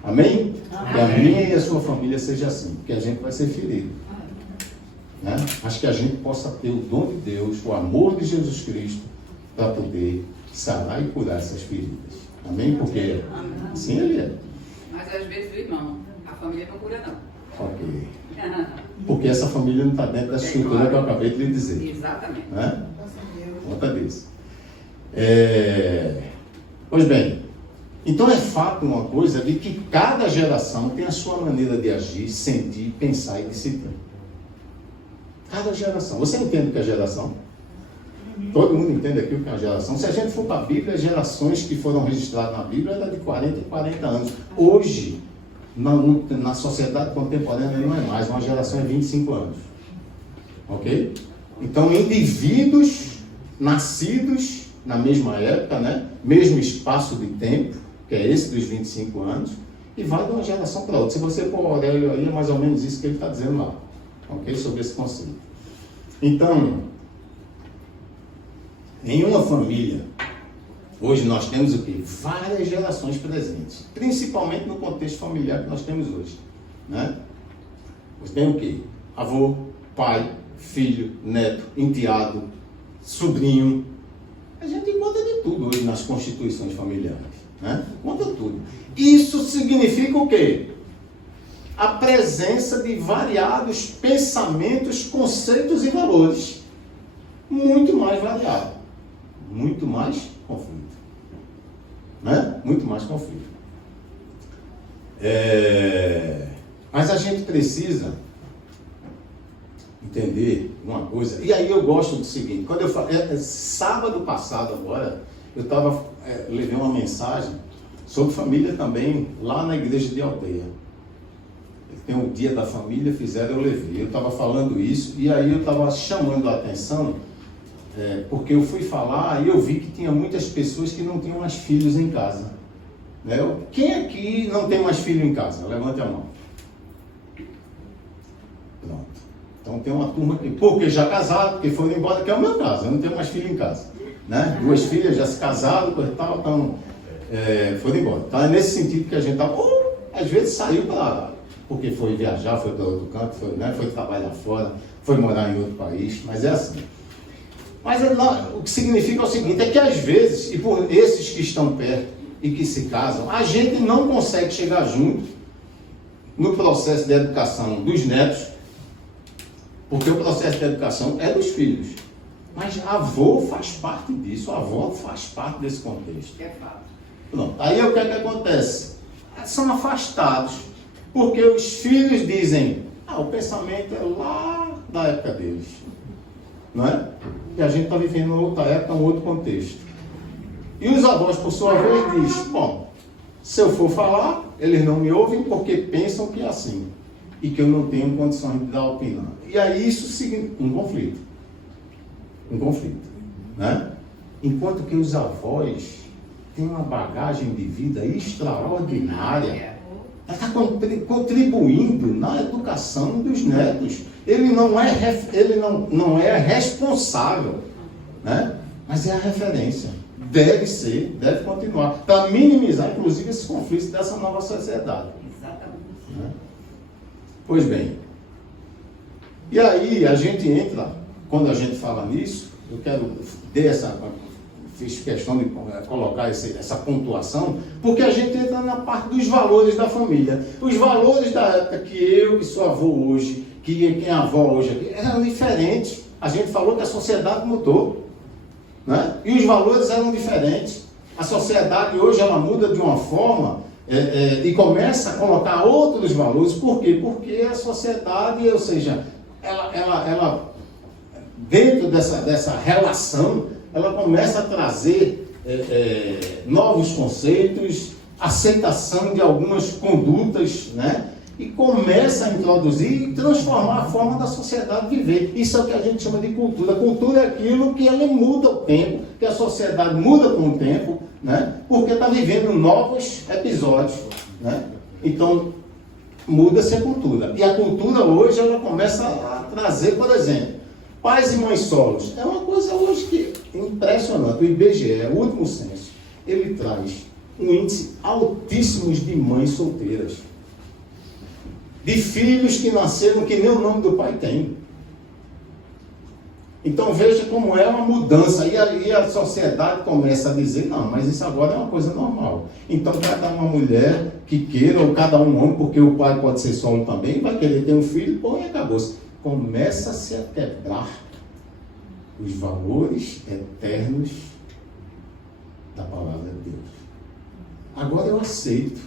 Amém? Que a minha e a sua família seja assim, porque a gente vai ser ferido. Né? Acho que a gente possa ter o dom de Deus, o amor de Jesus Cristo, para poder sarar e curar essas feridas. Amém? Porque assim ele é. Mas às vezes o irmão, a família não cura não. Ok. Porque essa família não está dentro dessa estrutura que eu acabei de lhe dizer. Exatamente. Né? Conta disso. Pois bem, então é fato uma coisa de que cada geração tem a sua maneira de agir, sentir, pensar e decidir. Cada geração. Você entende o que é geração? Todo mundo entende aqui o que é uma geração. Se a gente for para a Bíblia, as gerações que foram registradas na Bíblia eram de 40 e 40 anos. Hoje, na sociedade contemporânea, não é mais. Uma geração é 25 anos. Ok? Então, indivíduos nascidos na mesma época, né? Mesmo espaço de tempo, que é esse dos 25 anos, e vai de uma geração para outra. Se você pôr o Aurélio aí, é mais ou menos isso que ele está dizendo lá. Ok? Sobre esse conceito. Então, em uma família, hoje nós temos o quê? Várias gerações presentes, principalmente no contexto familiar que nós temos hoje. Né? Você tem o quê? Avô, pai, filho, neto, enteado, sobrinho. A gente encontra de tudo hoje nas constituições familiares, né? Encontra tudo. Isso significa o quê? A presença de variados pensamentos, conceitos e valores. Muito mais variado. Muito mais conflito. Né? Muito mais conflito. Mas a gente precisa entender uma coisa. E aí eu gosto do seguinte. Quando eu falo, sábado passado agora, eu levei uma mensagem sobre família também, lá na igreja de Aldeia. Tem o dia da família, eu levei. Eu estava falando isso, e aí eu estava chamando a atenção, porque eu fui falar e eu vi que tinha muitas pessoas que não tinham mais filhos em casa. Né? Quem aqui não tem mais filho em casa? Levante a mão. Pronto. Então tem uma turma aqui, porque já casaram, porque foram embora, que é o meu caso, eu não tenho mais filho em casa. Né? 2 filhas já se casaram, coisa e tal, então foram embora. Então é nesse sentido que a gente às vezes saiu para, porque foi viajar, foi para outro canto, foi trabalhar fora, foi morar em outro país, mas é assim. Mas o que significa é o seguinte, é que às vezes, e por esses que estão perto e que se casam, a gente não consegue chegar junto no processo de educação dos netos, porque o processo de educação é dos filhos. Mas avô faz parte disso, a avó faz parte desse contexto. É fato. Pronto. Aí o que é que acontece? São afastados, porque os filhos dizem, o pensamento é lá da época deles. Não é? E a gente está vivendo outra época, um outro contexto. E os avós, por sua vez, dizem, bom, se eu for falar, eles não me ouvem porque pensam que é assim. E que eu não tenho condições de dar opinião. E aí isso significa um conflito. Um conflito. Né? Enquanto que os avós têm uma bagagem de vida extraordinária. Ela está contribuindo na educação dos netos. Ele não é responsável, né? Mas é a referência. Deve ser, deve continuar, para minimizar, inclusive, esses conflitos dessa nova sociedade. Exatamente. Né? Pois bem, e aí a gente entra, quando a gente fala nisso, eu quero fiz questão de colocar essa pontuação, porque a gente entra na parte dos valores da família. Os valores da época que sou avô hoje, quem é avó hoje aqui, eram diferentes. A gente falou que a sociedade mudou, né? E os valores eram diferentes. A sociedade hoje ela muda de uma forma e começa a colocar outros valores. Por quê? Porque a sociedade, ou seja, ela dentro dessa relação, ela começa a trazer novos conceitos, aceitação de algumas condutas, né? E começa a introduzir e transformar a forma da sociedade viver. Isso é o que a gente chama de cultura. Cultura é aquilo que ela muda o tempo, que a sociedade muda com o tempo, né? Porque está vivendo novos episódios, né? Então, muda-se a cultura. E a cultura hoje, ela começa a trazer, por exemplo, pais e mães solos. É uma coisa hoje que é impressionante. O IBGE, o último censo, ele traz um índice altíssimo de mães solteiras. De filhos que nasceram que nem o nome do pai tem. Então veja como é uma mudança. E aí a sociedade começa a dizer, não, mas isso agora é uma coisa normal. Então cada uma mulher que queira, ou cada um homem, porque o pai pode ser solo também, vai querer ter um filho, pô, e acabou-se. Começa-se a quebrar os valores eternos da palavra de Deus. Agora eu aceito,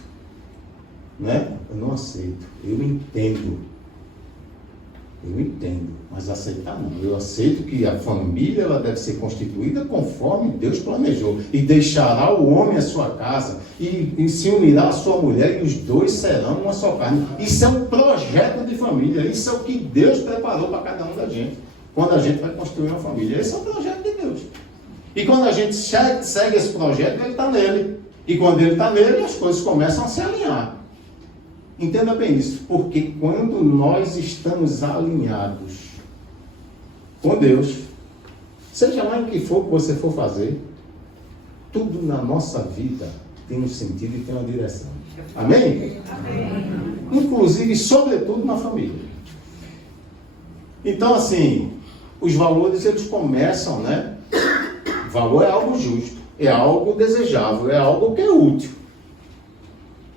né? Eu não aceito, eu entendo, mas aceitar não. Eu aceito que a família ela deve ser constituída conforme Deus planejou, e deixará o homem a sua casa, e se unirá a sua mulher, e os dois serão uma só carne. Isso é um projeto de família, isso é o que Deus preparou para cada um da gente, quando a gente vai construir uma família. Esse é o projeto de Deus. E quando a gente segue esse projeto, ele está nele. E quando ele está nele, as coisas começam a se alinhar. Entenda bem isso, porque quando nós estamos alinhados com Deus, seja lá em que for que você for fazer, tudo na nossa vida tem um sentido e tem uma direção. Amém? Amém. Inclusive, sobretudo na família. Então, assim, os valores, eles começam, né? Valor é algo justo, é algo desejável, é algo que é útil.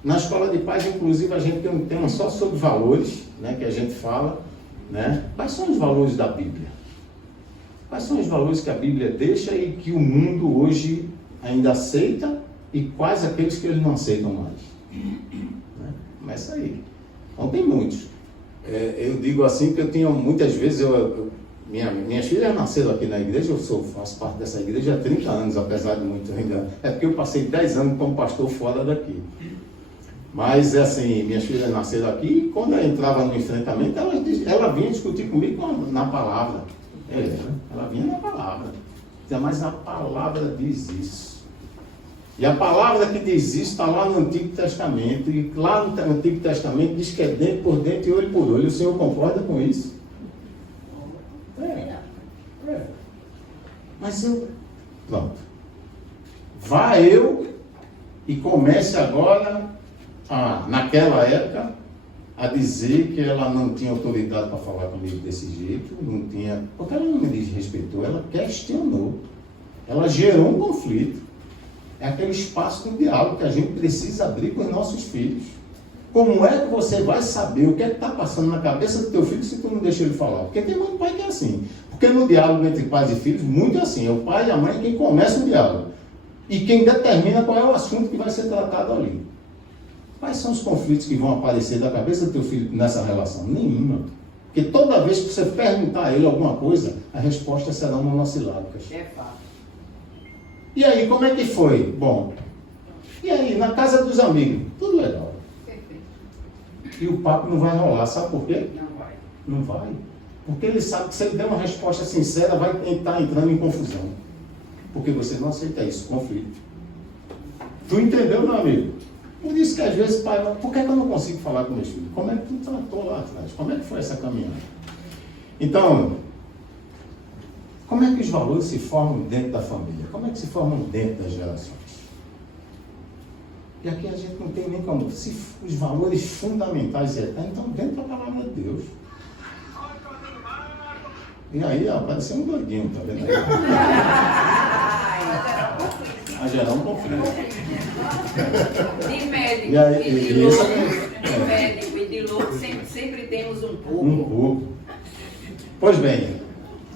Na Escola de Paz, inclusive, a gente tem um tema só sobre valores, né? Que a gente fala, né? Quais são os valores da Bíblia? Quais são os valores que a Bíblia deixa e que o mundo hoje ainda aceita e quais aqueles que eles não aceitam mais? Né? Começa aí. Então tem muitos. Eu digo assim que eu tinha muitas vezes, minhas filhas nasceram aqui na igreja, faço parte dessa igreja há 30 anos, apesar de muito ainda. É porque eu passei 10 anos como pastor fora daqui. Mas assim, minhas filhas nasceram aqui e quando eu entrava no enfrentamento, ela vinha discutir comigo na palavra. Ela vinha na palavra. Mas a palavra diz isso. E a palavra que diz isso está lá no Antigo Testamento. E lá no Antigo Testamento diz que é dente por dente e olho por olho. O Senhor concorda com isso? Mas pronto. Vá eu e comece agora, naquela época, a dizer que ela não tinha autoridade para falar comigo desse jeito, não tinha, porque ela não me desrespeitou, ela questionou, ela gerou um conflito. É aquele espaço de diálogo que a gente precisa abrir com os nossos filhos. Como é que você vai saber o que é que está passando na cabeça do teu filho se tu não deixa ele falar? Porque tem muito pai que é assim. Porque no diálogo entre pais e filhos, muito é assim. É o pai e a mãe quem começa o diálogo. E quem determina qual é o assunto que vai ser tratado ali. Quais são os conflitos que vão aparecer da cabeça do teu filho nessa relação? Nenhuma. Porque toda vez que você perguntar a ele alguma coisa, a resposta será monossilábicas. É fato. E aí, como é que foi? Bom, e aí, na casa dos amigos, tudo legal. Perfeito. E o papo não vai rolar, sabe por quê? Não vai. Não vai. Porque ele sabe que se ele der uma resposta sincera, vai estar entrando em confusão. Porque você não aceita isso, conflito. Tu entendeu, meu amigo? Por isso que às vezes, pai, por que eu não consigo falar com meus filhos? Como é que tu tratou lá atrás? Como é que foi essa caminhada? Então, como é que os valores se formam dentro da família? Como é que se formam dentro das gerações? E aqui a gente não tem nem como. Se os valores fundamentais então dentro da palavra de Deus. E aí, apareceu um doidinho, tá vendo aí? A gerar um conflito. De médico E aí, e de e louco, isso de médico e de louco, sempre temos um pouco. Um pouco. Pois bem,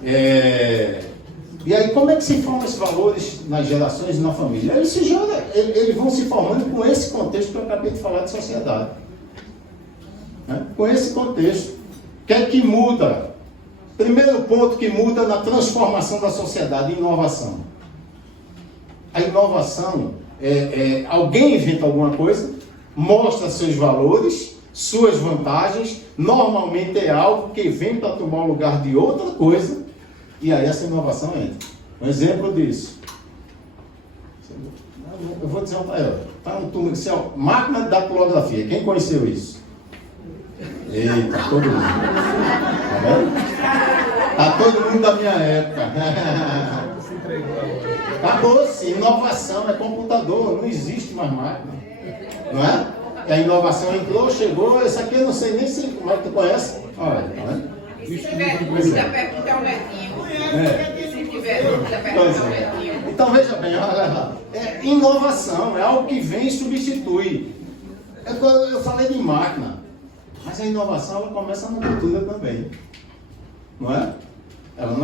e aí como é que se formam esses valores nas gerações e na família? Eles vão se formando com esse contexto que eu acabei de falar de sociedade. Né? Com esse contexto. O que é que muda? Primeiro ponto que muda na transformação da sociedade, inovação. A inovação alguém inventa alguma coisa, mostra seus valores, suas vantagens, normalmente é algo que vem para tomar o lugar de outra coisa, e aí essa inovação entra. Um exemplo disso. Eu vou dizer tá no túmulo, máquina de datilografia. Quem conheceu isso? Eita, todo mundo. Tá vendo? Tá todo mundo da minha época. Acabou-se, inovação é computador, não existe mais máquina. Não é? A inovação entrou, chegou, esse aqui eu não sei nem se como é que tu conhece. Olha, tá vendo? Se tiver dúvida, pergunta ao Netinho. Se tiver dúvida, pergunta ao Netinho. Então veja bem, olha, inovação é algo que vem e substitui. Eu falei de máquina, mas a inovação ela começa na cultura também. Não é? Ela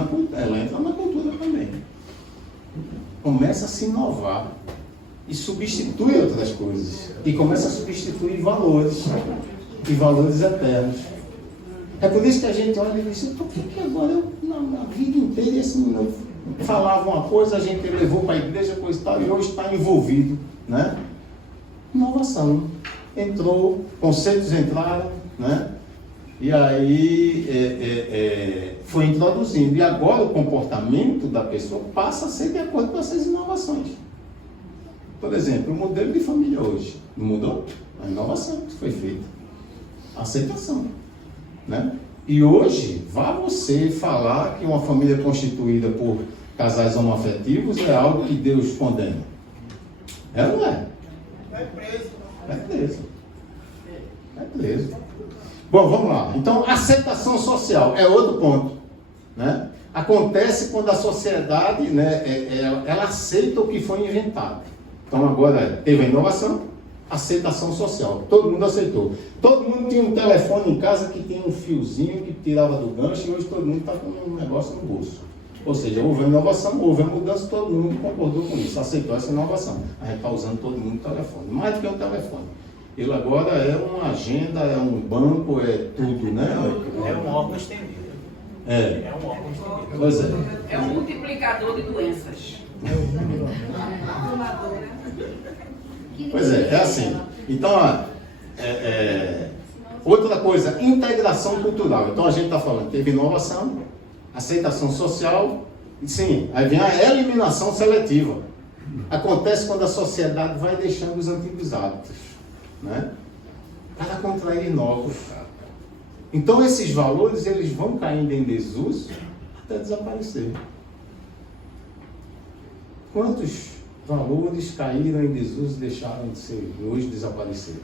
entra na cultura também. Começa a se inovar e substitui outras coisas. E começa a substituir valores. E valores eternos. É por isso que a gente olha e diz, por que agora na vida inteira esse menino falava uma coisa, a gente levou para a igreja, coisa e tal, e hoje está envolvido, né? Inovação. Entrou, conceitos entraram, né? E aí foi introduzindo. E agora o comportamento da pessoa passa a ser de acordo com essas inovações. Por exemplo, o modelo de família hoje. Não mudou? A inovação que foi feita. A aceitação. Né? E hoje, vá você falar que uma família constituída por casais homoafetivos é algo que Deus condena. É ou não é? É preso. É preso. É preso. Bom, vamos lá. Então, aceitação social é outro ponto, né? Acontece quando a sociedade, né, ela aceita o que foi inventado. Então, agora teve a inovação, aceitação social. Todo mundo aceitou. Todo mundo tinha um telefone em casa que tinha um fiozinho que tirava do gancho, e hoje todo mundo está com um negócio no bolso. Ou seja, houve a inovação, houve a mudança, todo mundo concordou com isso, aceitou essa inovação. A gente está usando todo mundo o telefone, mais do que um telefone. Ele agora é uma agenda, é um banco, é tudo, né? É um órgão estendido. É um órgão estendido. Pois é. É um multiplicador de doenças. Pois é assim. Então, outra coisa, integração cultural. Então, a gente está falando, teve inovação, aceitação social, e sim, aí vem a eliminação seletiva. Acontece quando a sociedade vai deixando os antigos hábitos, né, para contrair novos. Então, esses valores, eles vão caindo em desuso até desaparecer. Quantos valores caíram em desuso e deixaram de ser, hoje desaparecer?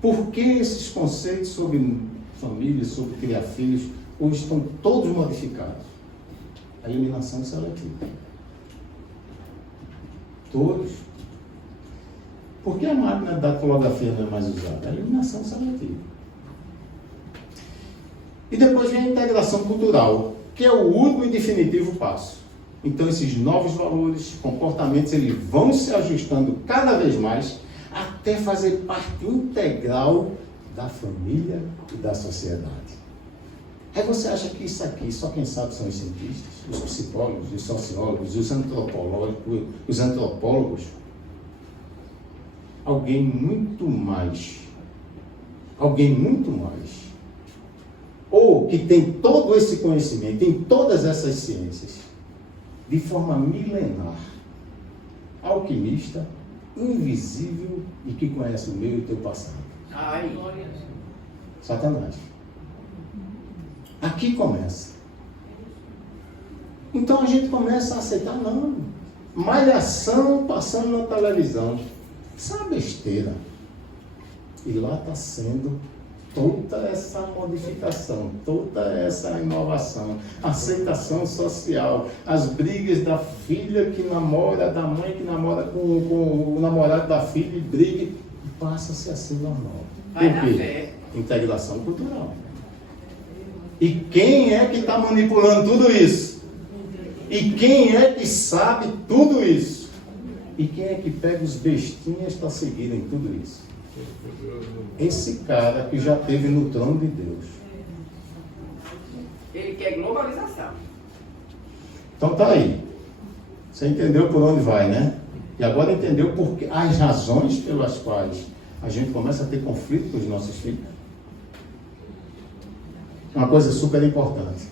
Por que esses conceitos sobre família, sobre criar filhos, hoje estão todos modificados? A eliminação seletiva. Todos. Por que a máquina da datilografia não é mais usada? A eliminação seletiva. E depois vem a integração cultural, que é o último e definitivo passo. Então, esses novos valores, comportamentos, eles vão se ajustando cada vez mais até fazer parte integral da família e da sociedade. Aí você acha que isso aqui, só quem sabe são os cientistas, os psicólogos, os sociólogos, os antropólogos? Alguém muito mais, ou que tem todo esse conhecimento, tem todas essas ciências, de forma milenar, alquimista, invisível e que conhece o meu e o teu passado. Ai, Satanás. Aqui começa. Então a gente começa a aceitar, não. Malhação passando na televisão. Isso é uma besteira. E lá está sendo toda essa modificação, toda essa inovação, aceitação social, as brigas da filha que namora, da mãe que namora com o namorado da filha e briga, e passa-se assim normal. Vai Por na quê? fé. Integração cultural. E quem é que está manipulando tudo isso? E quem é que sabe tudo isso? E quem é que pega os bestinhas para seguirem tudo isso? Esse cara que já esteve no trono de Deus. Ele quer globalização. Então tá aí. Você entendeu por onde vai, né? E agora entendeu as razões pelas quais a gente começa a ter conflito com os nossos filhos? Uma coisa super importante.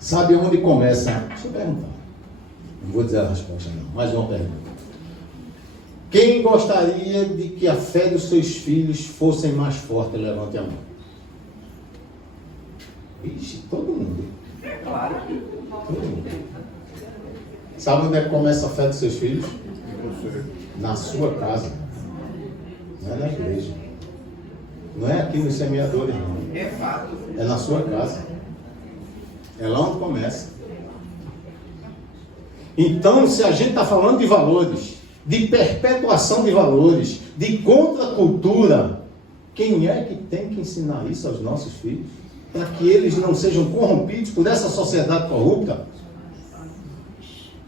Sabe onde começa? Deixa eu perguntar. Não vou dizer a resposta não. Mais uma pergunta. Quem gostaria de que a fé dos seus filhos fosse mais forte? Levante a mão. Ixi, todo mundo. Claro. Todo mundo. Sabe onde é que começa a fé dos seus filhos? Na sua casa. Não é na igreja. Não é aqui nos semeadores, não. É fato. É na sua casa. É lá onde começa. Então, se a gente está falando de valores, de perpetuação de valores, de contracultura, quem é que tem que ensinar isso aos nossos filhos? Para que eles não sejam corrompidos por essa sociedade corrupta?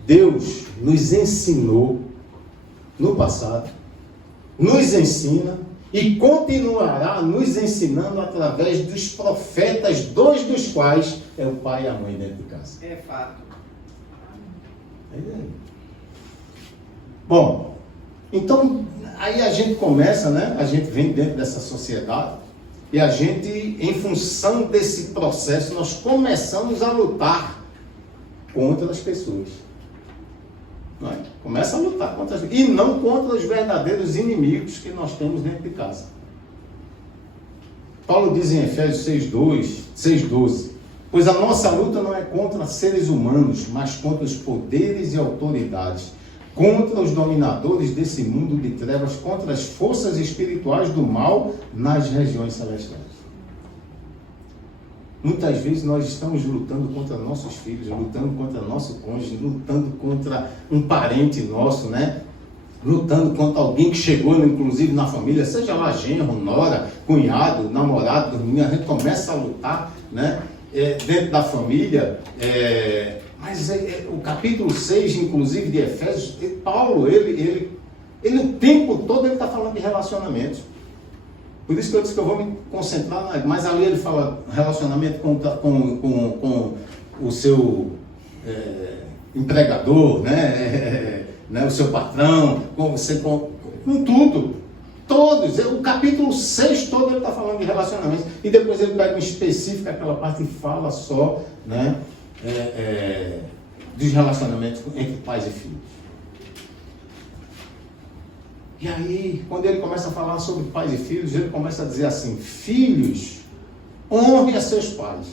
Deus nos ensinou no passado, nos ensina e continuará nos ensinando através dos profetas, dois dos quais é o pai e a mãe dentro de casa. É fato. Bom, então aí a gente começa, né? A gente vem dentro dessa sociedade e a gente, em função desse processo, nós começamos a lutar contra as pessoas. Não é? Começa a lutar contra as pessoas. E não contra os verdadeiros inimigos que nós temos dentro de casa. Paulo diz em Efésios 6:12, pois a nossa luta não é contra seres humanos, mas contra os poderes e autoridades, contra os dominadores desse mundo de trevas, contra as forças espirituais do mal nas regiões celestiais. Muitas vezes nós estamos lutando contra nossos filhos, lutando contra nosso cônjuge, lutando contra um parente nosso, né? Lutando contra alguém que chegou, inclusive, na família, seja lá genro, nora, cunhado, namorado, a gente começa a lutar, né? Dentro da família, mas o capítulo 6, inclusive, de Efésios, Paulo, ele o tempo todo ele está falando de relacionamentos. Por isso que eu disse que eu vou me concentrar, mas ali ele fala relacionamento com o seu empregador, né? O seu patrão, com tudo. Todos, o capítulo 6 todo ele está falando de relacionamentos. E depois ele pega em específico aquela parte e fala só, né, dos relacionamentos entre pais e filhos. E aí, quando ele começa a falar sobre pais e filhos, ele começa a dizer assim: filhos, honre a seus pais.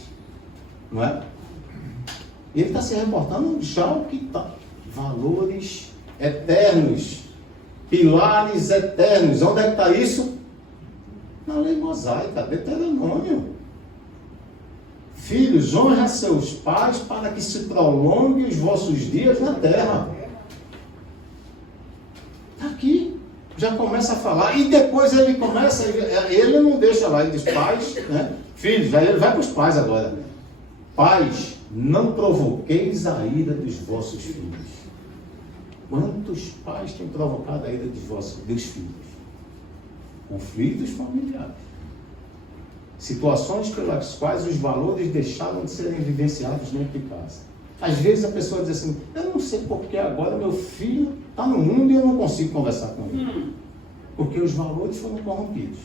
Não é? E ele está se reportando já o que está. Valores eternos. Pilares eternos. Onde é que está isso? Na lei mosaica, Deuteronômio. Filhos, honre a seus pais para que se prolonguem os vossos dias na terra. Está aqui. Já começa a falar, e depois ele começa, ele não deixa lá, ele diz pais, né? Filhos, aí ele vai para os pais agora. Pais, não provoqueis a ira dos vossos filhos. Quantos pais têm provocado a ira dos filhos? Conflitos familiares. Situações pelas quais os valores deixaram de serem vivenciados dentro de casa. Às vezes a pessoa diz assim: eu não sei porque agora meu filho está no mundo e eu não consigo conversar com ele. Porque os valores foram corrompidos.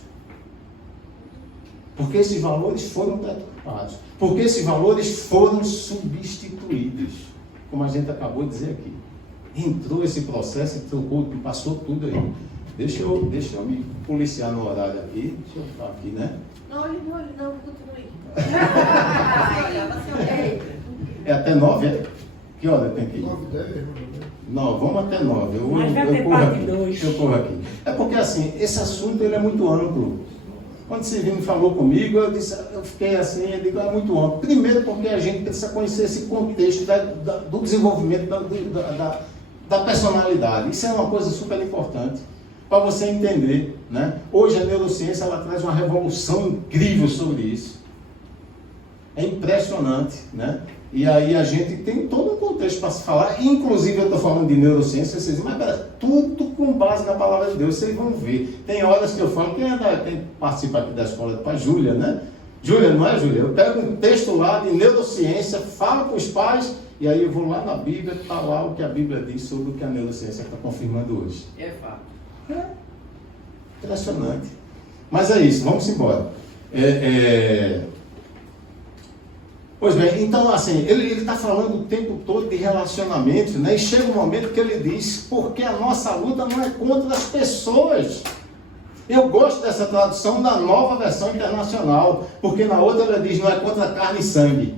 Porque esses valores foram deturpados. Porque esses valores foram substituídos. Como a gente acabou de dizer aqui. Entrou esse processo e trocou, passou tudo aí. Deixa eu me policiar no horário aqui. Deixa eu ficar aqui, né? Não, olhe não, continue. É até 9, é? Que hora tem que ir? 9, vamos até 9. Mas vai ter parte 2. Eu corro aqui. É porque assim, esse assunto ele é muito amplo. Quando você me falou comigo, eu fiquei assim, eu digo, é muito amplo. Primeiro porque a gente precisa conhecer esse contexto do desenvolvimento da personalidade. Isso é uma coisa super importante para você entender, né? Hoje a neurociência ela traz uma revolução incrível sobre isso. É impressionante, né? E aí a gente tem todo um contexto para se falar, inclusive eu estou falando de neurociência, vocês dizem, mas pera, tudo com base na palavra de Deus, vocês vão ver. Tem horas que eu falo, quem participa aqui da escola para a Júlia, né? Júlia, não é Júlia? Eu pego um texto lá de neurociência, falo para os pais, e aí eu vou lá na Bíblia, está lá o que a Bíblia diz sobre o que a neurociência está confirmando hoje. É fato. É impressionante. Mas é isso, vamos embora. Pois bem, então assim, ele está falando o tempo todo de relacionamentos, né? E chega um momento que ele diz, porque a nossa luta não é contra as pessoas. Eu gosto dessa tradução da Nova Versão Internacional, porque na outra ela diz, não é contra carne e sangue.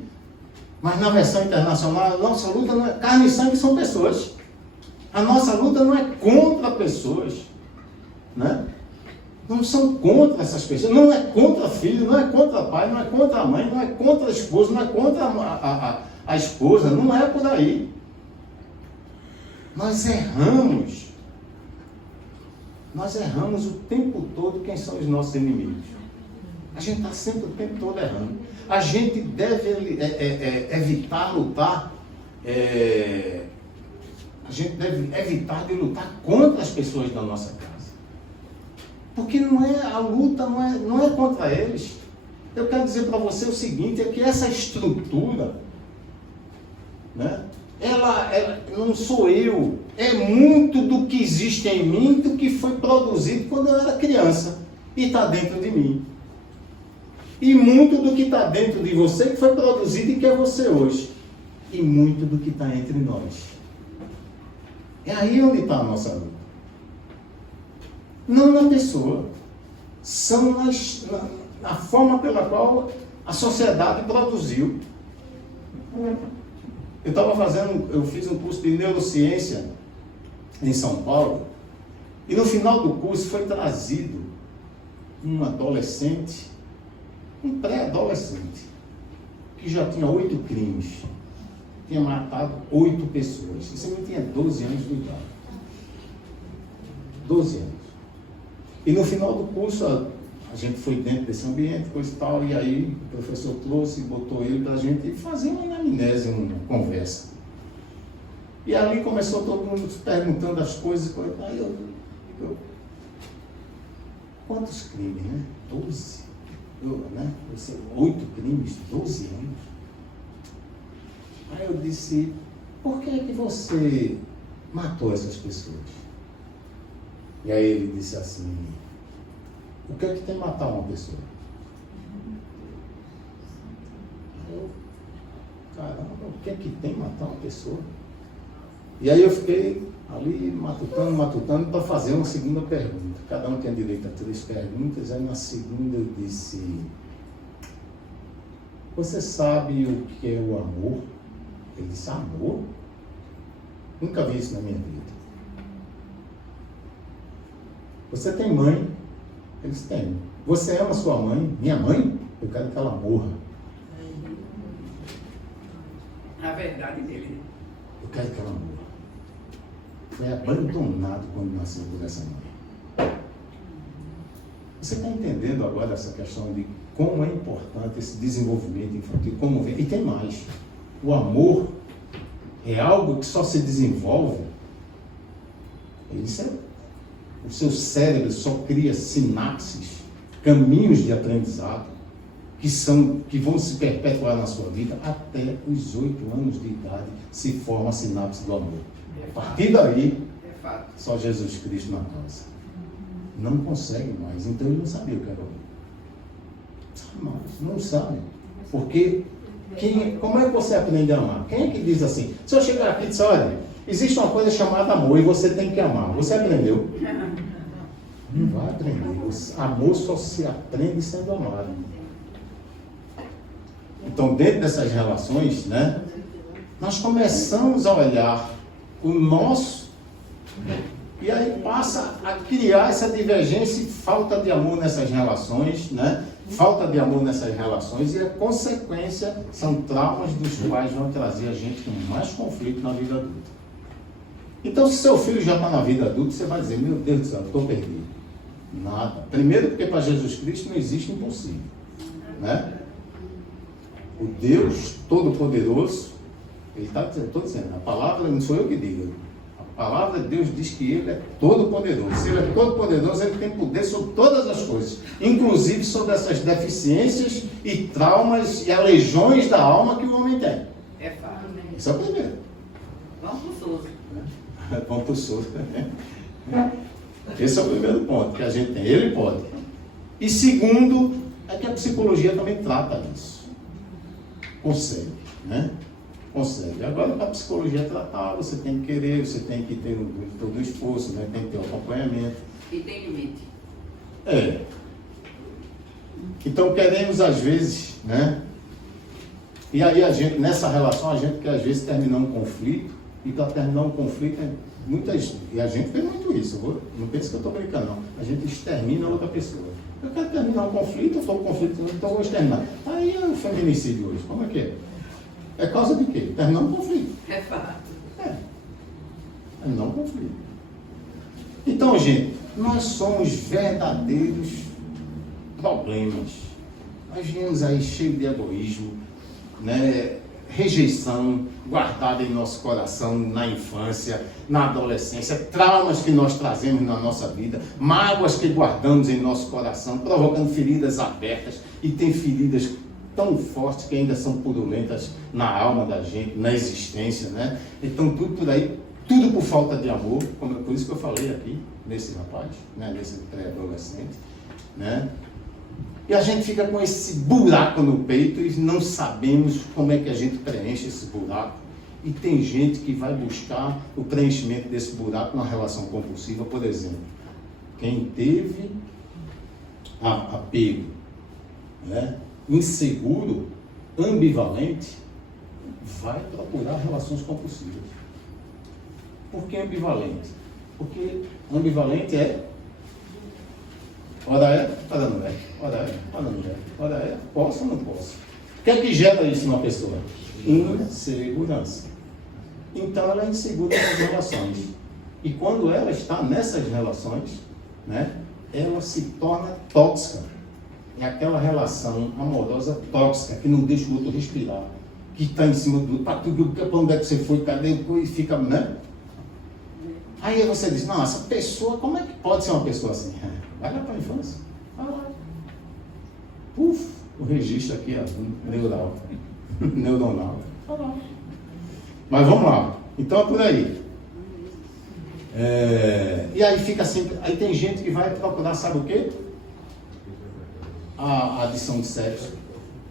Mas na versão internacional, a nossa luta não é... Carne e sangue são pessoas. A nossa luta não é contra pessoas, né? Não são contra essas pessoas, não é contra filho, não é contra pai, não é contra a mãe, não é contra a esposa, não é contra a esposa, não é por aí. Nós erramos o tempo todo quem são os nossos inimigos. A gente está sempre o tempo todo errando. A gente deve evitar lutar, a gente deve evitar de lutar contra as pessoas da nossa casa. Porque a luta não é contra eles. Eu quero dizer para você o seguinte, é que essa estrutura, né, ela não sou eu, é muito do que existe em mim, do que foi produzido quando eu era criança, e está dentro de mim. E muito do que está dentro de você que foi produzido e que é você hoje. E muito do que está entre nós. É aí onde está a nossa luta. Não na pessoa, são na forma pela qual a sociedade produziu. Eu fiz um curso de neurociência em São Paulo, e no final do curso foi trazido um adolescente, um pré-adolescente, que já tinha 8 crimes, tinha matado 8 pessoas. Esse menino tinha 12 anos de idade. 12 anos. E no final do curso, a gente foi dentro desse ambiente, coisa e tal, e aí o professor trouxe e botou ele para a gente fazer uma anamnese, uma conversa. E ali começou todo mundo perguntando as coisas, aí eu quantos crimes, né? 12. 8 crimes, 12 anos. Aí eu disse, por que é que você matou essas pessoas? E aí ele disse assim, o que é que tem matar uma pessoa? Aí eu, caramba, o que é que tem matar uma pessoa? E aí eu fiquei ali matutando para fazer uma segunda pergunta. Cada um tinha direito a 3 perguntas, aí na segunda eu disse, você sabe o que é o amor? Ele disse, amor? Nunca vi isso na minha vida. Você tem mãe? Eles têm. Você ama sua mãe? Minha mãe? Eu quero que ela morra. A verdade dele. Eu quero que ela morra. Foi abandonado quando nasceu por essa mãe. Você está entendendo agora essa questão de como é importante esse desenvolvimento infantil? Como vem? E tem mais. O amor é algo que só se desenvolve. Isso é, o seu cérebro só cria sinapses, caminhos de aprendizado que vão se perpetuar na sua vida até os 8 anos de idade se forma a sinapse do amor. A partir daí, só Jesus Cristo na causa. Não consegue mais. Então ele não sabia o que era amor. Não sabe. Porque como é que você aprende a amar? Quem é que diz assim? Se eu chegar aqui e disser, olha, existe uma coisa chamada amor e você tem que amar. Você aprendeu? Não vai aprender. Amor só se aprende sendo amado. Então, dentro dessas relações, né, nós começamos a olhar o nosso e aí passa a criar essa divergência e falta de amor nessas relações, né? Falta de amor nessas relações e a consequência são traumas dos quais vão trazer a gente com mais conflito na vida adulta. Então, se seu filho já está na vida adulta, você vai dizer, meu Deus do céu, estou perdido. Nada. Primeiro porque para Jesus Cristo não existe impossível, né? O Deus Todo-Poderoso, ele está dizendo, a palavra não sou eu que digo, a palavra de Deus diz que ele é todo-poderoso. Se ele é todo-poderoso, ele tem poder sobre todas as coisas, inclusive sobre essas deficiências e traumas e aleijões da alma que o homem tem. É fácil. Isso é o primeiro. Vamos pro SUS. Vamos para o SUS. Esse é o primeiro ponto que a gente tem. Ele pode. E segundo, é que a psicologia também trata isso. Consegue, né? Consegue. Agora, para a psicologia tratar, você tem que querer, você tem que ter todo o esforço, né? Tem que ter o acompanhamento. E tem limite. É. Então, queremos, às vezes, né? E aí, a gente, nessa relação, a gente quer, às vezes, terminar um conflito, e para terminar um conflito, e a gente fez muito isso. Não pense que eu estou brincando, não. A gente extermina a outra pessoa. Eu quero terminar um conflito, eu estou com conflito, então eu vou exterminar. Aí é o feminicídio hoje. Como é que é? É causa de quê? Terminar um conflito. É fato. Terminar um conflito. Então, gente, nós somos verdadeiros problemas. Nós viemos aí cheios de egoísmo, né? Rejeição guardada em nosso coração na infância, na adolescência, traumas que nós trazemos na nossa vida, mágoas que guardamos em nosso coração, provocando feridas abertas, e tem feridas tão fortes que ainda são purulentas na alma da gente, na existência, né? Então tudo por aí, tudo por falta de amor, por isso que eu falei aqui, nesse rapaz, né? Nesse pré-adolescente, né? E a gente fica com esse buraco no peito e não sabemos como é que a gente preenche esse buraco. E tem gente que vai buscar o preenchimento desse buraco na relação compulsiva, por exemplo. Quem teve apego, né, inseguro, ambivalente, vai procurar relações compulsivas. Por que ambivalente? Porque ambivalente é ora é, ora não é, ora é, ora não é, ora é, posso ou não posso. O que é que gera isso numa pessoa? Insegurança. Então ela é insegura nas relações. E quando ela está nessas relações, né, ela se torna tóxica. É aquela relação amorosa tóxica, que não deixa o outro respirar, que está em cima do para tudo, para onde é que você foi, cadê, e fica, né? Aí você diz, não, essa pessoa, como é que pode ser uma pessoa assim? Vai lá para a infância. Vai lá. Puf, o registro aqui, ó, neural. Neuronal. Vai lá. Mas vamos lá. Então é por aí. E aí fica sempre. Aí tem gente que vai procurar, sabe o quê? A adição de sexo.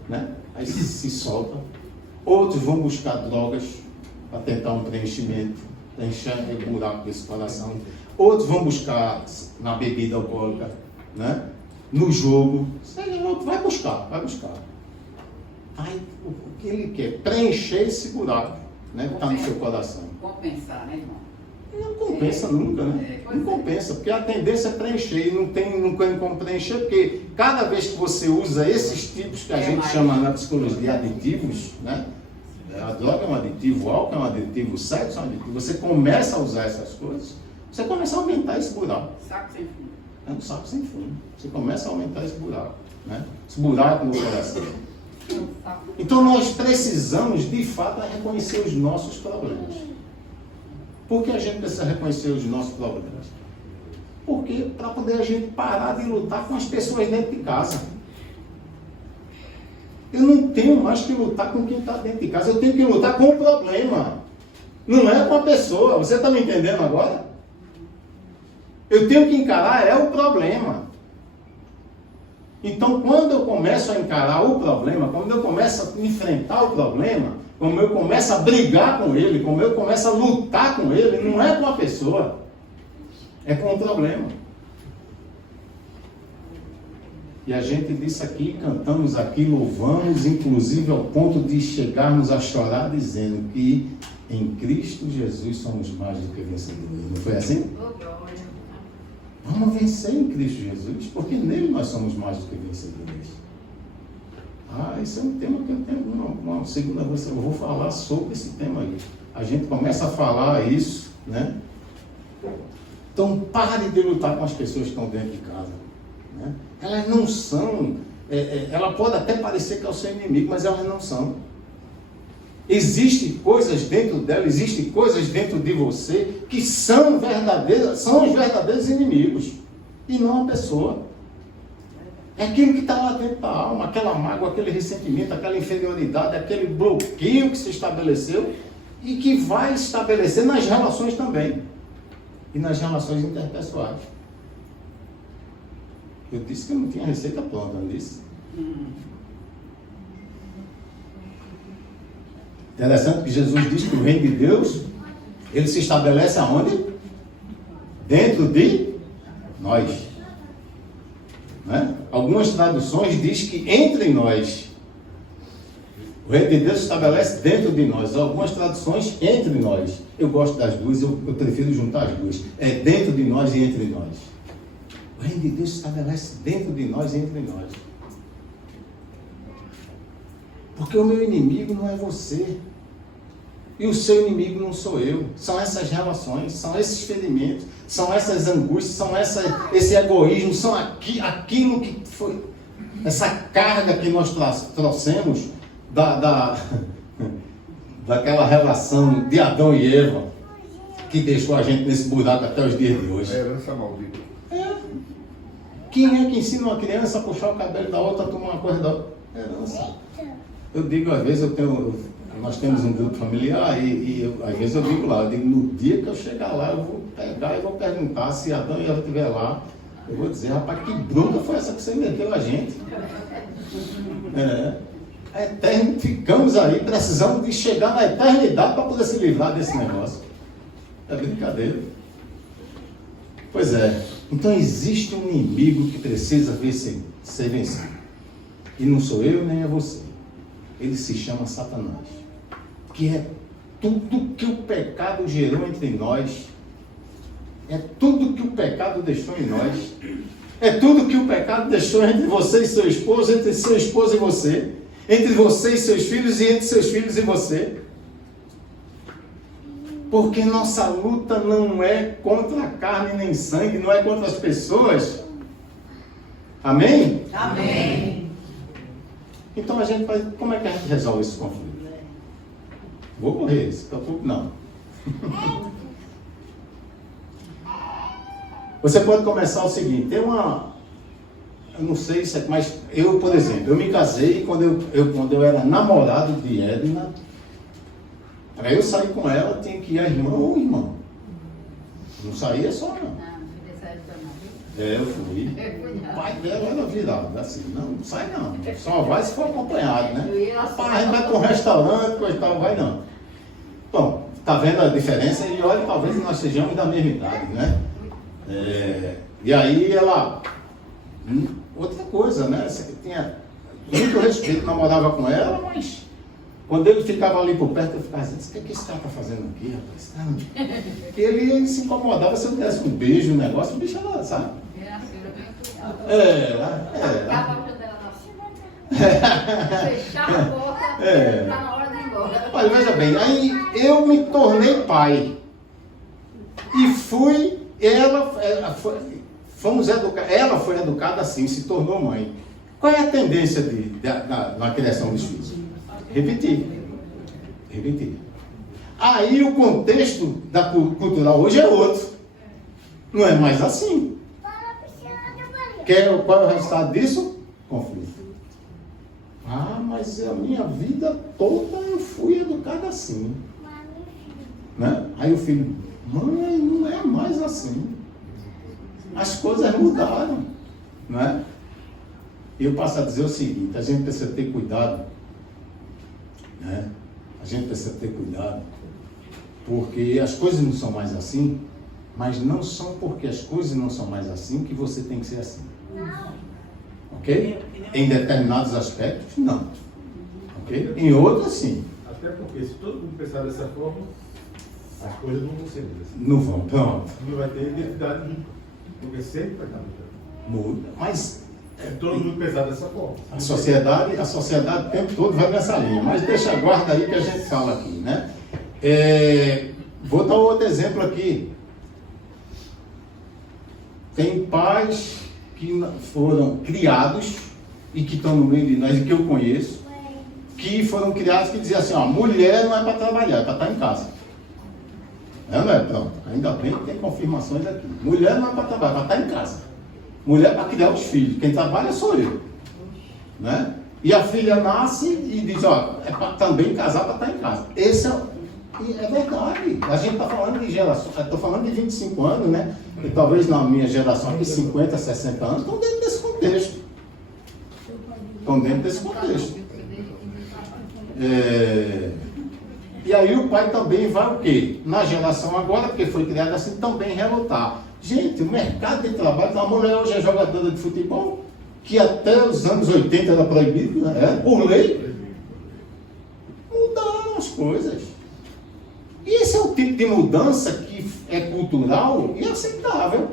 Né? Aí se solta. Outros vão buscar drogas para tentar um preenchimento, preencher o buraco desse coração. Outros vão buscar na bebida alcoólica, né? No jogo. Vai buscar. Aí o que ele quer? Preencher esse buraco, né? Que está no seu coração. Compensar, né, irmão? Não compensa nunca, né? Não compensa, porque a tendência é preencher e não tem como preencher, porque cada vez que você usa esses tipos que a gente chama na psicologia de aditivos, né? A droga é um aditivo, o álcool é um aditivo, o sexo é um aditivo, você começa a usar essas coisas, você começa a aumentar esse buraco. Saco sem fundo. É um saco sem fundo. Você começa a aumentar esse buraco, né? Esse buraco no coração. Então nós precisamos, de fato, reconhecer os nossos problemas. Por que a gente precisa reconhecer os nossos problemas? Porque para poder a gente parar de lutar com as pessoas dentro de casa. Eu não tenho mais que lutar com quem está dentro de casa, eu tenho que lutar com o problema. Não é com a pessoa. Você está me entendendo agora? Eu tenho que encarar o problema. Então, quando eu começo a encarar o problema, quando eu começo a enfrentar o problema, quando eu começo a brigar com ele, quando eu começo a lutar com ele, não é com a pessoa, é com o problema. E a gente disse aqui, cantamos aqui, louvamos, inclusive ao ponto de chegarmos a chorar, dizendo que em Cristo Jesus somos mais do que vencedores. Não foi assim? Vamos vencer em Cristo Jesus, porque nele nós somos mais do que vencedores. Esse é um tema que eu tenho uma segunda vez, eu vou falar sobre esse tema aí. A gente começa a falar isso, né? Então pare de lutar com as pessoas que estão dentro de casa, né? Elas não são, ela pode até parecer que é o seu inimigo, mas elas não são. Existem coisas dentro dela, existem coisas dentro de você que são verdadeiras, são os verdadeiros inimigos, e não a pessoa. É aquilo que está lá dentro da alma, aquela mágoa, aquele ressentimento, aquela inferioridade, aquele bloqueio que se estabeleceu e que vai estabelecer nas relações também, e nas relações interpessoais. Eu disse que eu não tinha receita pronta, não disse? Interessante que Jesus diz que o reino de Deus, ele se estabelece aonde? Dentro de nós. Né? Algumas traduções diz que entre nós. O reino de Deus se estabelece dentro de nós. Algumas traduções entre nós. Eu gosto das duas, eu prefiro juntar as duas. É dentro de nós e entre nós. O reino de Deus se estabelece dentro de nós e entre nós. Porque o meu inimigo não é você. E o seu inimigo não sou eu. São essas relações, são esses ferimentos, são essas angústias, são esse egoísmo, são aquilo que foi, essa carga que nós trouxemos daquela relação de Adão e Eva, que deixou a gente nesse buraco até os dias de hoje. É herança maldita. Quem é que ensina uma criança a puxar o cabelo da outra, a tomar uma coisa da outra? Herança. Eu digo, às vezes, nós temos um grupo familiar às vezes eu digo lá, no dia que eu chegar lá, eu vou pegar e vou perguntar se Adão e Eva estiver lá, eu vou dizer, rapaz, que bronca foi essa que você meteu a gente? Ficamos aí, precisamos de chegar na eternidade para poder se livrar desse negócio. É brincadeira. Pois é, então existe um inimigo que precisa ser vencido. E não sou eu nem é você. Ele se chama Satanás, que é tudo que o pecado gerou entre nós, É tudo que o pecado deixou em nós. É tudo que o pecado deixou entre você e seu esposo, entre seu esposo e você, entre você e seus filhos e entre seus filhos e você. Porque nossa luta não é contra a carne nem sangue, não é contra as pessoas. Amém? Amém. Então a gente vai, como é que a gente resolve esse conflito? Vou correr, não. Você pode começar o seguinte, tem uma, eu não sei se é, mas eu, por exemplo, eu me casei quando eu era namorado de Edna. Para eu sair com ela, tinha que ir a irmã ou irmão. Não saía só, não. Eu fui. O pai dela era virado, assim, não sai não. Só vai se for acompanhado, né? Pai, a gente vai para um restaurante, coisa e tal, vai não. Bom, tá vendo a diferença? E olha, talvez nós sejamos da mesma idade, né? E aí ela... outra coisa, né? Você tinha muito respeito, namorava com ela, mas... quando ele ficava ali por perto, eu ficava assim, o que esse cara está fazendo aqui, rapaz? Porque ele se incomodava se eu desse um beijo, um negócio, o bicho era, sabe? Ficava a janela assim, fechava a porta, tá na hora de ir embora. Olha, veja bem, aí eu me tornei pai. E fui, ela foi educada assim, se tornou mãe. Qual é a tendência na criação dos filhos? Repetir. Aí o contexto cultural hoje é outro. Não é mais assim. Qual é o resultado disso? Conflito. Ah, mas a minha vida toda eu fui educado assim. Né? Aí o filho, mãe, não é mais assim. As coisas mudaram. Né? E eu passo a dizer o seguinte, a gente precisa ter cuidado. Né? A gente precisa ter cuidado, porque as coisas não são mais assim, mas não são porque as coisas não são mais assim que você tem que ser assim. Ok? Em determinados aspectos, não. Ok? Em outros, sim. Até porque se todo mundo pensar dessa forma, as coisas não vão ser assim. Não vão, pronto. Não vai ter identidade nunca, porque sempre vai estar mudando. Muda, mas... todo mundo pensar dessa forma. A sociedade o tempo todo vai nessa linha, mas deixa a guarda aí que a gente fala aqui, né? Vou dar um outro exemplo aqui. Tem pais que foram criados e que estão no meio de nós, e que eu conheço, que foram criados que diziam assim, ó, mulher não é para trabalhar, é para estar em casa. Não é? Pronto. Ainda bem que tem confirmações aqui. Mulher não é para trabalhar, é para estar em casa. Mulher para criar os filhos. Quem trabalha sou eu. Né? E a filha nasce e diz, ó, é para também casar para estar em casa. Esse é verdade. A gente está falando de geração, estou falando de 25 anos, né? E talvez na minha geração aqui, 50, 60 anos, estão dentro desse contexto. E aí o pai também vai o quê? Na geração agora, porque foi criado assim, também relutar. Gente, o mercado de trabalho, a mulher hoje é jogadora de futebol, que até os anos 80 era proibido, né? Por lei. Mudaram as coisas. E esse é o tipo de mudança que é cultural e aceitável.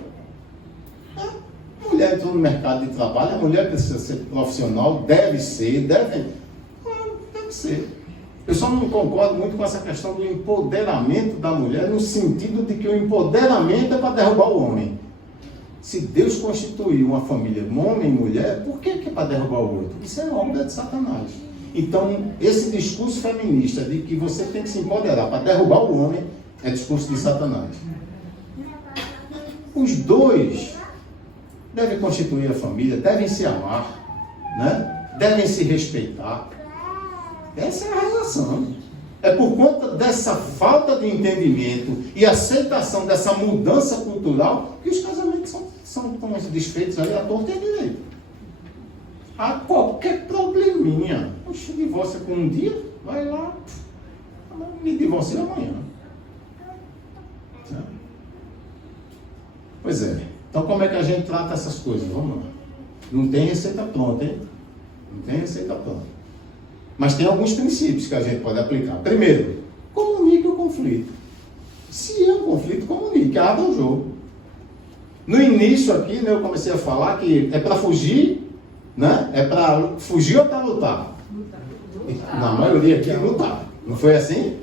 A mulher entrou no mercado de trabalho, a mulher precisa ser profissional, deve ser. Eu só não concordo muito com essa questão do empoderamento da mulher, no sentido de que o empoderamento é para derrubar o homem. Se Deus constituiu uma família, homem e mulher, por que é para derrubar o outro? Isso é obra de Satanás. Então, esse discurso feminista de que você tem que se empoderar para derrubar o homem, é discurso de Satanás. Os dois devem constituir a família, devem se amar, né? Devem se respeitar. Essa é a relação. É por conta dessa falta de entendimento e aceitação dessa mudança cultural que os casamentos são desfeitos aí à torta e à direita. Há qualquer probleminha. Poxa, divórcio com um dia, vai lá, me divorcio amanhã. Pois é. Então como é que a gente trata essas coisas? Vamos lá. Não tem receita pronta, hein? Não tem receita pronta. Mas tem alguns princípios que a gente pode aplicar. Primeiro, comunique o conflito. Se é um conflito, comunique, abra o jogo. No início aqui, né, eu comecei a falar que é para fugir, né? É para fugir ou para lutar? Na maioria aqui é lutar. Não foi assim?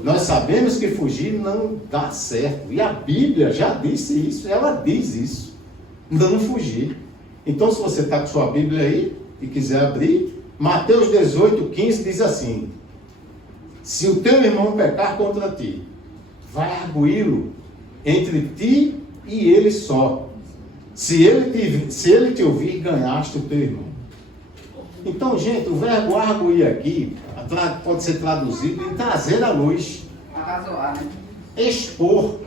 Nós sabemos que fugir não dá certo. E a Bíblia já disse isso, ela diz isso. Não fugir. Então, se você está com sua Bíblia aí e quiser abrir, Mateus 18:15 diz assim: se o teu irmão pecar contra ti, vai arguí-lo entre ti e ele só. Se ele te ouvir, ganhaste o teu irmão. Então, gente, o verbo arguir aqui pode ser traduzido em trazer à luz, Arrazoar, né? expor,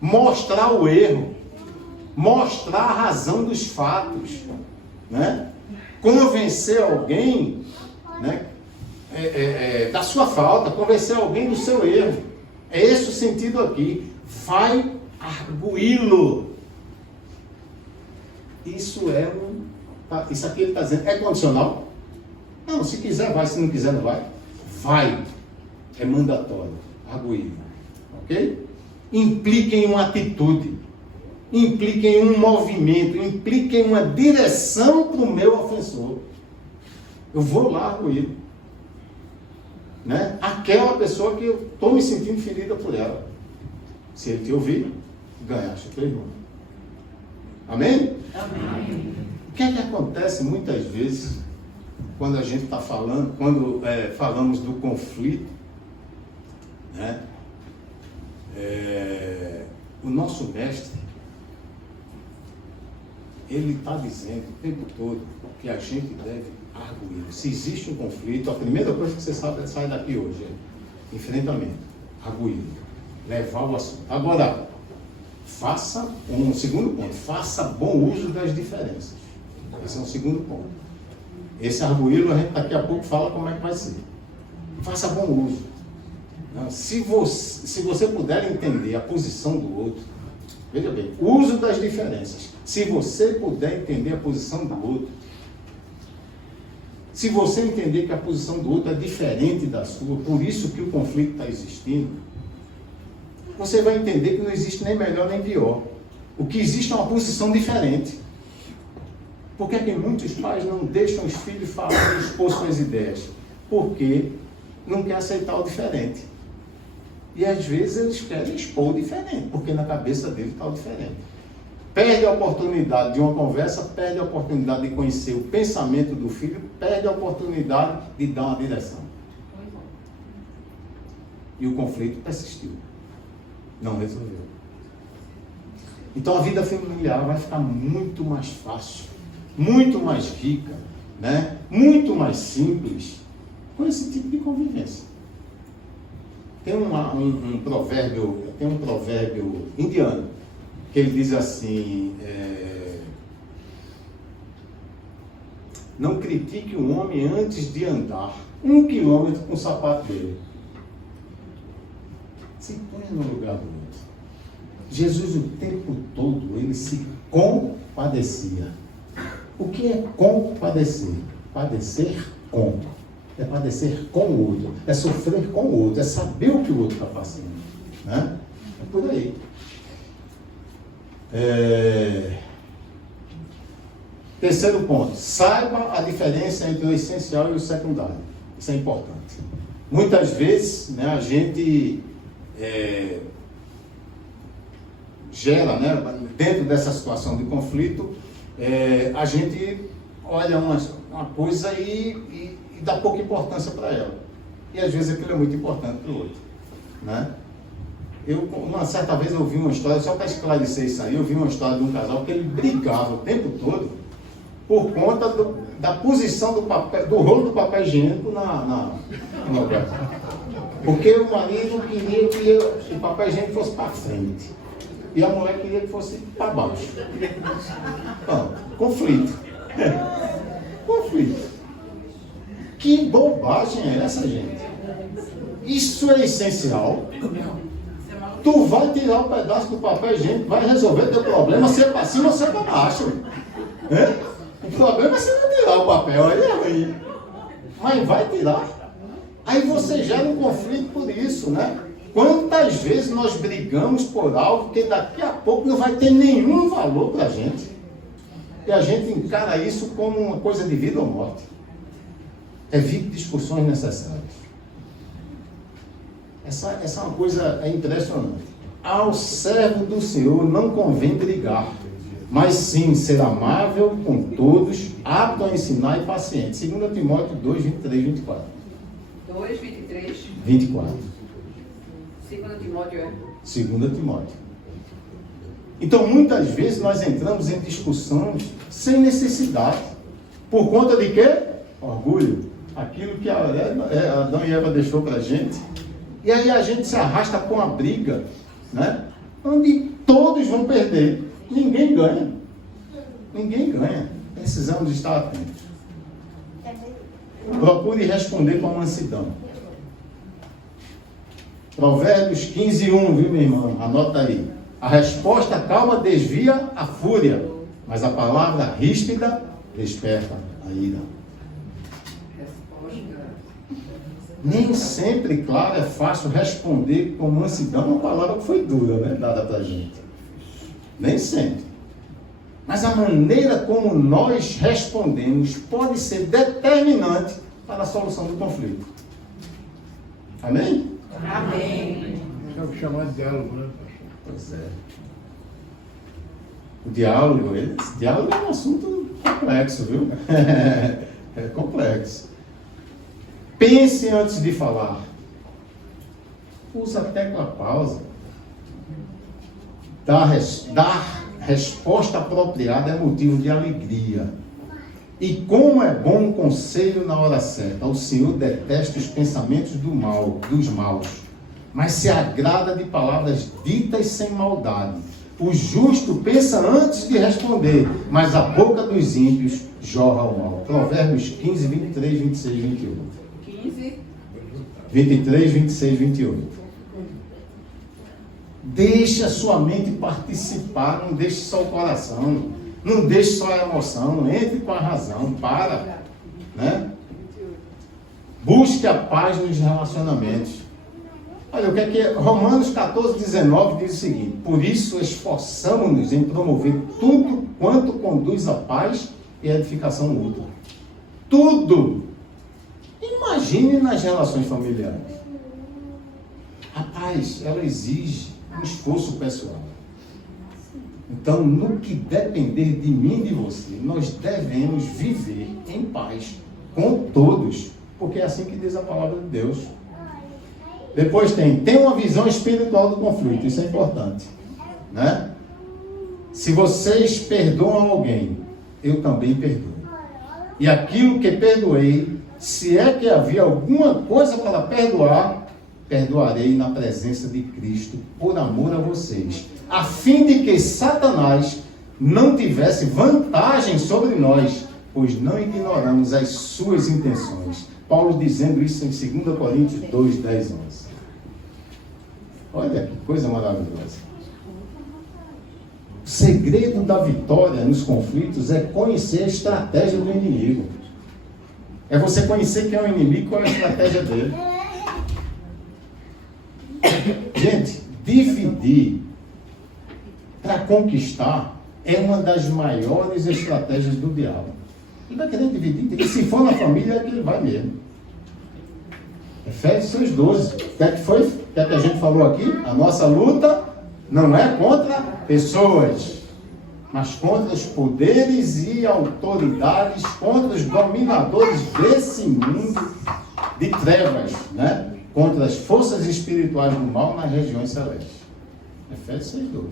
mostrar o erro, mostrar a razão dos fatos, né? Convencer alguém, né, da sua falta, convencer alguém do seu erro. É esse o sentido aqui. Vai arguí-lo. Isso aqui ele está dizendo, é condicional? Não, se quiser vai, se não quiser não vai. Vai. É mandatório. Arguí-lo. Ok? Implica em uma atitude. Implica em um movimento. Implica em uma direção para o meu ofensor. Eu vou lá arguí-lo. Né? Aquela pessoa que eu estou me sentindo ferida por ela. Se ele te ouvir, ganhaste o teu irmão. Amém? Amém. O que é que acontece muitas vezes quando a gente está falando, quando falamos do conflito, né? O nosso mestre, ele está dizendo o tempo todo que a gente deve arguir. Se existe um conflito, a primeira coisa que você sai daqui hoje é enfrentamento, arguir, levar o assunto. Agora, faça um segundo ponto, faça bom uso das diferenças. Esse é um segundo ponto. Esse arguí-lo a gente daqui a pouco fala como é que vai ser. Faça bom uso. Se você puder entender a posição do outro, veja bem, uso das diferenças. Se você puder entender a posição do outro, se você entender que a posição do outro é diferente da sua, por isso que o conflito está existindo, você vai entender que não existe nem melhor nem pior. O que existe é uma posição diferente. Por que é que muitos pais não deixam os filhos falar e expor suas ideias? Porque não quer aceitar o diferente. E às vezes eles querem expor o diferente, porque na cabeça dele está o diferente. Perde a oportunidade de uma conversa, perde a oportunidade de conhecer o pensamento do filho, perde a oportunidade de dar uma direção. E o conflito persistiu. Não resolveu. Então a vida familiar vai ficar muito mais fácil, muito mais rica, né? Muito mais simples com esse tipo de convivência. Tem um provérbio indiano que ele diz assim: não critique um homem antes de andar 1 quilômetro com o sapato dele. Se põe no lugar do outro. Jesus o tempo todo ele se compadecia. O que é compadecer? Padecer com. É padecer com o outro. É sofrer com o outro. É saber o que o outro está passando. Né? É por aí. Terceiro ponto. Saiba a diferença entre o essencial e o secundário. Isso é importante. Muitas vezes, né, a gente gera, né, dentro dessa situação de conflito, a gente olha uma coisa e dá pouca importância para ela. E às vezes aquilo é muito importante para o outro. Né? Uma certa vez eu ouvi uma história, só para esclarecer isso aí, eu vi uma história de um casal que ele brigava o tempo todo por conta da posição do rolo do papel higiênico no lugar. Porque o marido queria que o papel higiênico fosse para frente. E a mulher queria que fosse para baixo. Conflito. Conflito. Que bobagem é essa, gente? Isso é essencial. Tu vai tirar um pedaço do papel higiênico, vai resolver teu problema, se é para cima ou se é para baixo. O problema é você não tirar o papel, aí é ruim. Mas vai tirar. Aí você gera um conflito por isso, né? Quantas vezes nós brigamos por algo que daqui a pouco não vai ter nenhum valor para a gente. E a gente encara isso como uma coisa de vida ou morte. Evite discussões necessárias. Essa é uma coisa impressionante. Ao servo do Senhor não convém brigar, mas sim ser amável com todos, apto a ensinar e paciente. 2 Timóteo 2, 23, 24. 2, 23. 24. 2 Timóteo é. 2 Timóteo. Então, muitas vezes nós entramos em discussões sem necessidade. Por conta de quê? Orgulho. Aquilo que Adão e Eva deixou para a gente. E aí a gente se arrasta com a briga, né? Onde todos vão perder. Ninguém ganha. Ninguém ganha. Precisamos estar atentos. Procure responder com mansidão. Provérbios 15, 1, viu, minha irmã? Anota aí. A resposta calma desvia a fúria, mas a palavra ríspida desperta a ira. Nem sempre, claro, é fácil responder com mansidão uma palavra que foi dura, né? Dada para a gente. Nem sempre. Mas a maneira como nós respondemos pode ser determinante para a solução do conflito. Amém? Amém. É o que chamar de diálogo, né? Pois é. O diálogo é um assunto complexo, viu? É complexo. Pense antes de falar. Usa a tecla pausa. Dar resposta apropriada é motivo de alegria. E como é bom o conselho na hora certa. O Senhor detesta os pensamentos dos maus, mas se agrada de palavras ditas sem maldade. O justo pensa antes de responder, mas a boca dos ímpios jorra o mal. Provérbios 15, 23, 26, 28. 15. 23, 26, 28. Deixe a sua mente participar, não deixe só o coração, não deixe só a emoção, entre com a razão, né? Busque a paz nos relacionamentos. Olha, o que é que Romanos 14, 19 diz o seguinte: por isso esforçamo-nos em promover tudo quanto conduz à paz e à edificação mútua. Tudo. Imagine nas relações familiares. A paz, ela exige um esforço pessoal. Então, no que depender de mim e de você, nós devemos viver em paz com todos, porque é assim que diz a palavra de Deus. Depois tem uma visão espiritual do conflito, isso é importante, né? Se vocês perdoam alguém, eu também perdoo. E aquilo que perdoei, se é que havia alguma coisa para perdoar, perdoarei na presença de Cristo, por amor a vocês, a fim de que Satanás não tivesse vantagem sobre nós, pois não ignoramos as suas intenções. Paulo dizendo isso em 2 Coríntios 2, 10, 11. Olha que coisa maravilhosa. O segredo da vitória nos conflitos é conhecer a estratégia do inimigo. É você conhecer quem é o inimigo e qual é a estratégia dele. Gente, dividir para conquistar é uma das maiores estratégias do diabo. Ele vai querer dividir, e se for na família é que ele vai mesmo. Efésios 6,12. O que é que foi? O que é que a gente falou aqui? A nossa luta não é contra pessoas, mas contra os poderes e autoridades, contra os dominadores desse mundo de trevas, né? Contra as forças espirituais do mal nas regiões celestes. Efésios 6,12.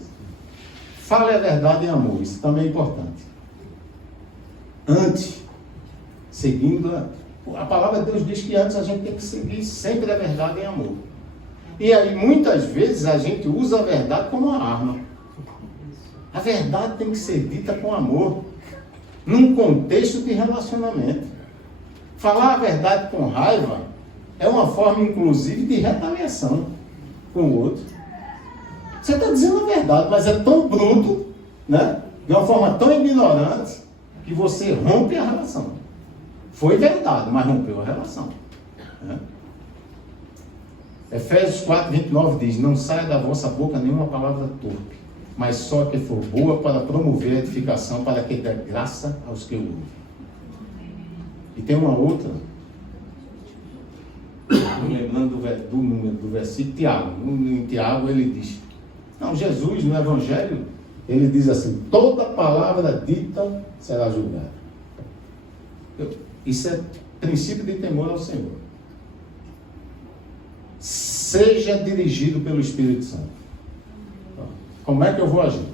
Fale a verdade em amor, isso também é importante. Antes, seguindo a palavra de Deus diz que antes a gente tem que seguir sempre a verdade em amor. E aí muitas vezes a gente usa a verdade como uma arma. A verdade tem que ser dita com amor, num contexto de relacionamento. Falar a verdade com raiva é uma forma, inclusive, de retaliação com o outro. Você está dizendo a verdade, mas é tão bruto, né? De uma forma tão ignorante, que você rompe a relação. Foi verdade, mas rompeu a relação. Né? Efésios 4, 29 diz: não saia da vossa boca nenhuma palavra torpe, mas só que for boa para promover a edificação, para que dê graça aos que o ouvem. E tem uma outra, lembrando do número do versículo, Tiago. Em Tiago ele diz, não, Jesus no Evangelho, ele diz assim: toda palavra dita será julgada. Isso é princípio de temor ao Senhor. Seja dirigido pelo Espírito Santo. Como é que eu vou agir?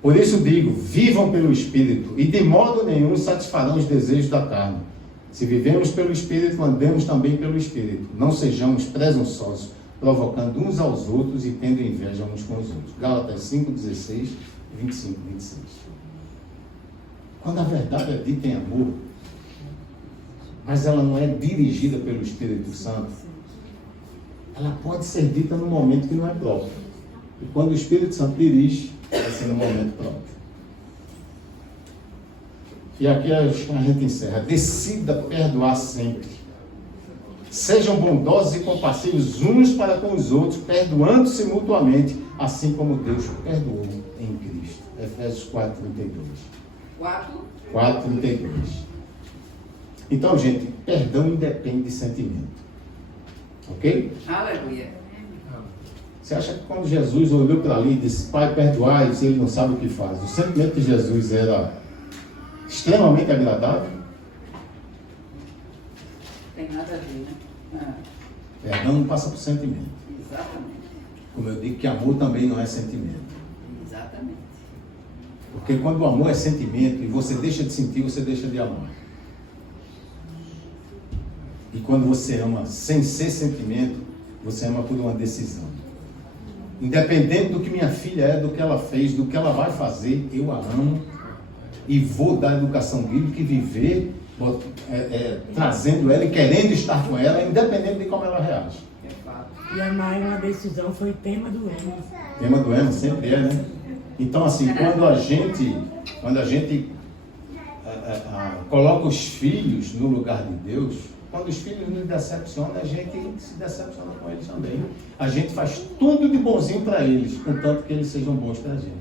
Por isso digo, vivam pelo Espírito, e de modo nenhum satisfarão os desejos da carne. Se vivemos pelo Espírito, andemos também pelo Espírito. Não sejamos presunçosos, provocando uns aos outros e tendo inveja uns com os outros. Gálatas 5, 16, 25, 26. Quando a verdade é dita em amor, mas ela não é dirigida pelo Espírito Santo, ela pode ser dita no momento que não é próprio. E quando o Espírito Santo dirige, vai ser no momento próprio. E aqui a gente encerra. Decida perdoar sempre. Sejam bondosos e compassivos uns para com os outros, perdoando-se mutuamente, assim como Deus perdoou em Cristo. Efésios 4, 32. 4, 32. Então, gente, perdão independe de sentimento. Ok? Aleluia. Você acha que quando Jesus olhou para ali e disse: Pai, perdoai, se ele não sabe o que faz, o sentimento de Jesus era extremamente agradável? Tem nada a ver, né? Perdão não passa por sentimento. Exatamente. Como eu digo que amor também não é sentimento. Exatamente. Porque quando o amor é sentimento e você deixa de sentir, você deixa de amar. E quando você ama sem ser sentimento, você ama por uma decisão. Independente do que minha filha é, do que ela fez, do que ela vai fazer, eu a amo e vou dar educação bíblica e viver trazendo ela e querendo estar com ela, independente de como ela reage. E amar é uma decisão, foi tema do ano. Tema do ano sempre é, né? Então, assim, quando a gente coloca os filhos no lugar de Deus, quando os filhos nos decepcionam, a gente se decepciona com eles também. A gente faz tudo de bonzinho para eles, contanto que eles sejam bons para a gente.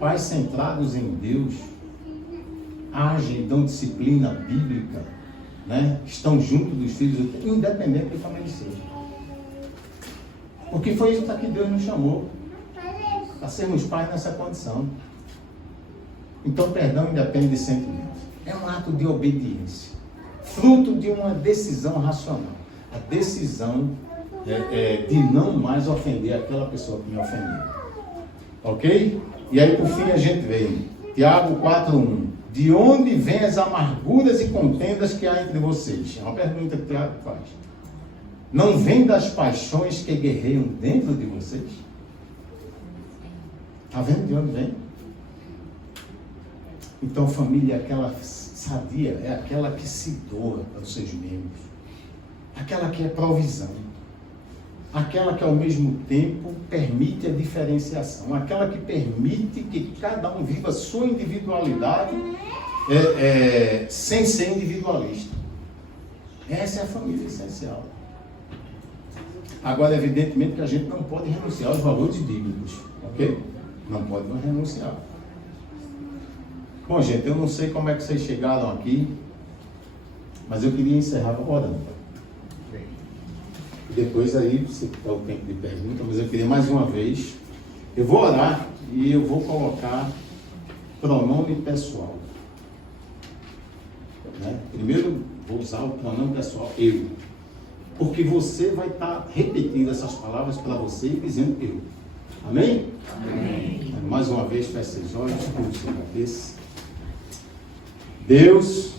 Pais centrados em Deus agem, dão disciplina bíblica, né? Estão junto dos filhos, independente de como eles sejam. Porque foi isso que Deus nos chamou, para sermos pais nessa condição. Então, perdão independe de sentimento. É um ato de obediência, fruto de uma decisão racional. A decisão de não mais ofender aquela pessoa que me ofendeu. Ok? E aí, por fim, a gente vem. Tiago 4:1. De onde vêm as amarguras e contendas que há entre vocês? É uma pergunta que Tiago faz. Não vem das paixões que guerreiam dentro de vocês? Está vendo de onde vem? Então, família é aquela sadia, é aquela que se doa para os seus membros, aquela que é provisão, aquela que ao mesmo tempo permite a diferenciação, aquela que permite que cada um viva a sua individualidade sem ser individualista. Essa é a família essencial. Agora, evidentemente que a gente não pode renunciar aos valores bíblicos, ok? Não pode renunciar. Bom, gente, eu não sei como é que vocês chegaram aqui, mas eu queria encerrar orando. Depois aí, você dá o tempo de pergunta, mas eu queria mais uma vez, eu vou orar e eu vou colocar pronome pessoal. Né? Primeiro, vou usar o pronome pessoal, eu. Porque você vai estar repetindo essas palavras para você e dizendo eu. Amém? Amém. Mais uma vez, feche seus olhos, curva sua cabeça. Deus,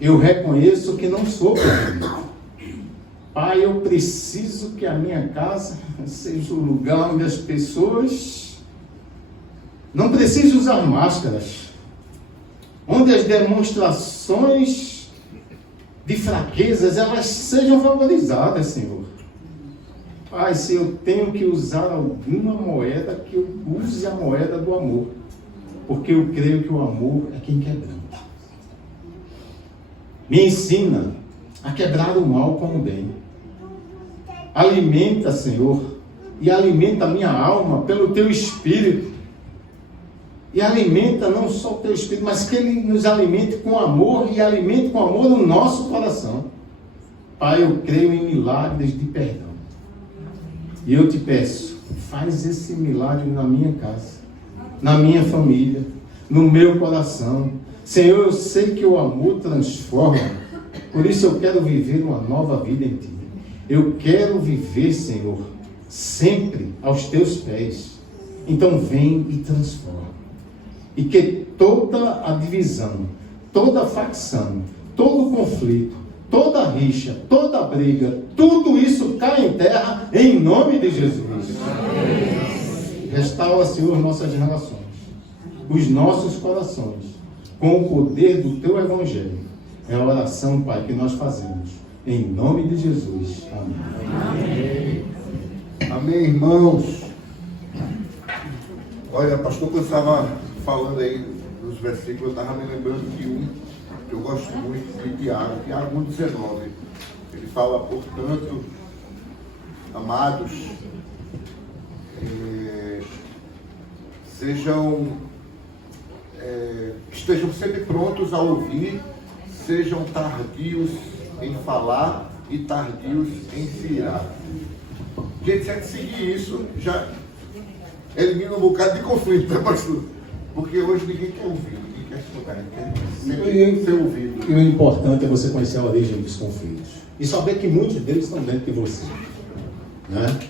eu reconheço que não sou perfeito. Pai, eu preciso que a minha casa seja o lugar onde as pessoas não precisem usar máscaras, onde as demonstrações de fraquezas, elas sejam valorizadas, Senhor. Pai, se eu tenho que usar alguma moeda, que eu use a moeda do amor, porque eu creio que o amor é quem quebranta. Me ensina a quebrar o mal com o bem. Alimenta, Senhor, e alimenta a minha alma pelo Teu Espírito. E alimenta não só o Teu Espírito, mas que Ele nos alimente com amor e alimente com amor no nosso coração. Pai, eu creio em milagres de perdão. E eu te peço, faz esse milagre na minha casa, na minha família, no meu coração. Senhor, eu sei que o amor transforma, por isso eu quero viver uma nova vida em Ti. Eu quero viver, Senhor, sempre aos Teus pés. Então vem e transforma. E que toda a divisão, toda a facção, todo o conflito, toda a rixa, toda a briga, tudo isso cai em terra em nome de Jesus. Restaura, Senhor, nossas relações, os nossos corações, com o poder do Teu Evangelho. É a oração, Pai, que nós fazemos. Em nome de Jesus. Amém. Amém, irmãos. Olha, pastor, quando estava falando aí nos versículos, eu estava me lembrando de um que eu gosto muito, de Tiago 1,19. Ele fala, portanto, amados, estejam sempre prontos a ouvir, sejam tardios em falar e tardios em se irar. Gente, se a gente seguir isso, já elimina um bocado de conflito, né, pastor? Porque hoje ninguém quer ouvir, ninguém quer escutar, ninguém quer ser ouvido. E o importante é você conhecer a origem dos conflitos. E saber que muitos deles estão dentro de você. Né?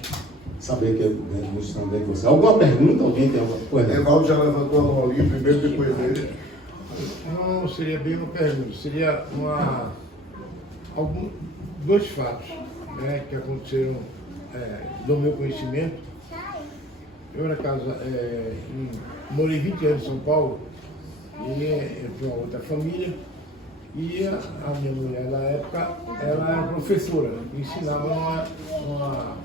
Saber que muitos estão dentro de você. Alguma pergunta? Alguém tem alguma coisa? Evaldo já levantou a mão ali, primeiro, depois dele. Não seria bem uma pergunta, seria dois fatos, né, que aconteceram do meu conhecimento. Eu, na casa, morei 20 anos em São Paulo, e eu tinha uma outra família, e a minha mulher, na época, ela era professora, ensinava numa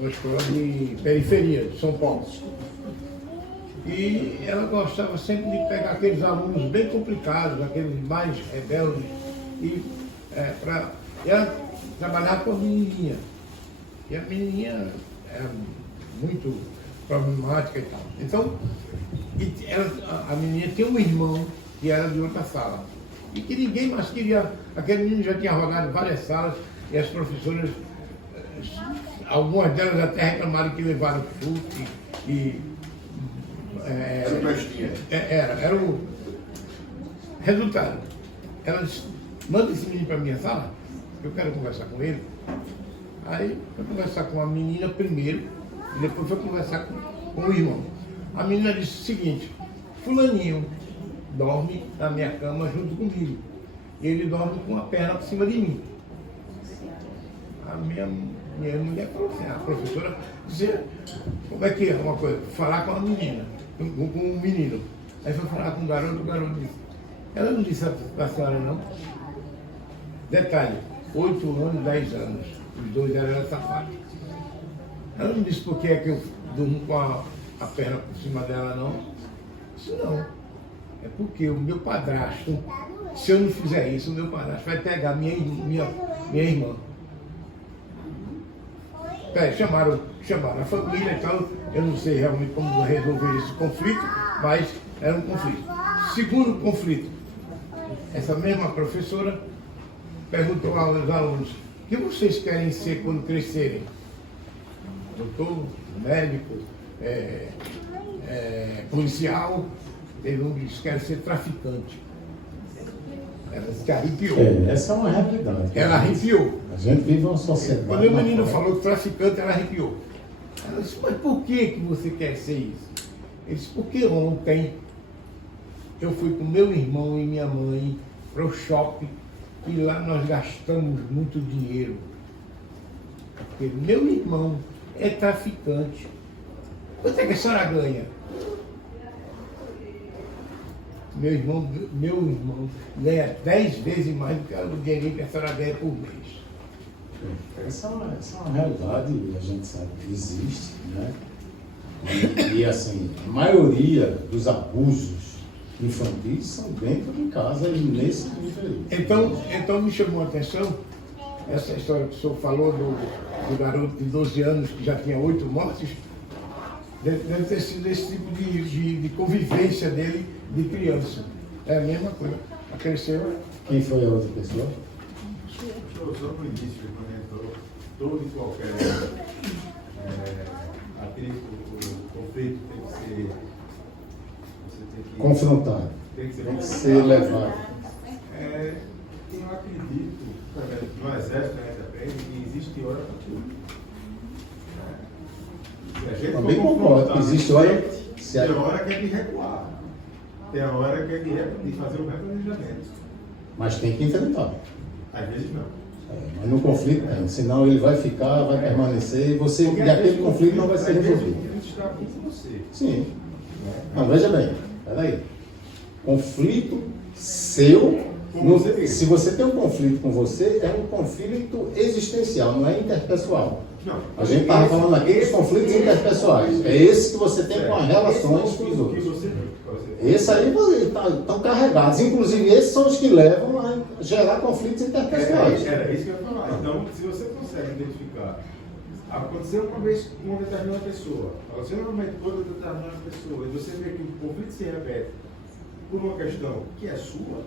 escola de periferia de São Paulo. E ela gostava sempre de pegar aqueles alunos bem complicados, aqueles mais rebeldes, e ela trabalhava com a menininha. E a menininha era muito problemática e tal. Então, a menininha tinha um irmão que era de outra sala. E que ninguém mais queria. Aquele menino já tinha rodado várias salas e as professoras, algumas delas até reclamaram que levaram chute era o resultado. Ela disse, manda esse menino para a minha sala, eu quero conversar com ele. Aí foi conversar com a menina primeiro, e depois foi conversar com o irmão. A menina disse o seguinte, fulaninho dorme na minha cama junto comigo. E ele dorme com a perna por cima de mim. A minha mulher falou assim, a professora dizia, como é que é uma coisa? Falar com a menina, com um menino. Aí foi falar com o garoto disse, ela não disse a senhora não. Detalhe, 8 anos, 10 anos, os dois eram safados. Ela não disse por que é que eu durmo com a perna por cima dela não. Isso não. É porque o meu padrasto, se eu não fizer isso, o meu padrasto vai pegar minha irmã. Chamaram a família e tal, eu não sei realmente como resolver esse conflito, mas era um conflito. Segundo conflito, essa mesma professora perguntou aos alunos, o que vocês querem ser quando crescerem? Doutor, médico, policial, teve um que disse que quer ser traficante. Ela se arrepiou. Essa é uma realidade. Ela arrepiou. A gente vive uma sociedade. Quando o menino falou traficante, ela arrepiou. Ela disse, mas por que você quer ser isso? Ele disse, porque ontem eu fui com meu irmão e minha mãe para o shopping e lá nós gastamos muito dinheiro. Porque meu irmão é traficante. Quanto é que a senhora ganha? Meu irmão ganha 10 vezes mais do que o dinheiro que a senhora ganha por mês. Essa é uma realidade, a gente sabe que existe, né? E assim, a maioria dos abusos infantis são dentro de casa e nesse nível. Então me chamou a atenção essa história que o senhor falou do garoto de 12 anos que já tinha 8 mortes, deve ter sido esse tipo de convivência dele de criança. É a mesma coisa. Cresceu. Quem foi a outra pessoa? Só no início, quando entrou, todo e qualquer atrito, o conflito tem que ser. Você tem que. Confrontado. Tem que ser levado. Eu acredito, no exército a gente aprende que existe hora para tudo. Se a gente Também for concordo, confrontar, existe hora. tem hora que é de recuar. Tem hora que é de fazer o replanejamento. Mas tem que enfrentar. Às vezes não. Mas no conflito tem, senão ele vai ficar, vai permanecer e aquele conflito não vai ser resolvido. O conflito está aqui com você. Sim. Não, veja bem, peraí. Conflito seu, se você tem um conflito com você, é um conflito existencial, não é interpessoal. Não. A gente estava falando aqui dos conflitos interpessoais. É esse que você tem com as relações com os outros. Esse aí estão carregados. Inclusive, esses são os que levam a gerar conflitos interpessoais. Era isso que eu ia falar. Então, se você consegue identificar, aconteceu uma vez com uma determinada pessoa, aconteceu normalmente com outra determinada pessoa, e você vê que o conflito se repete por uma questão que é sua,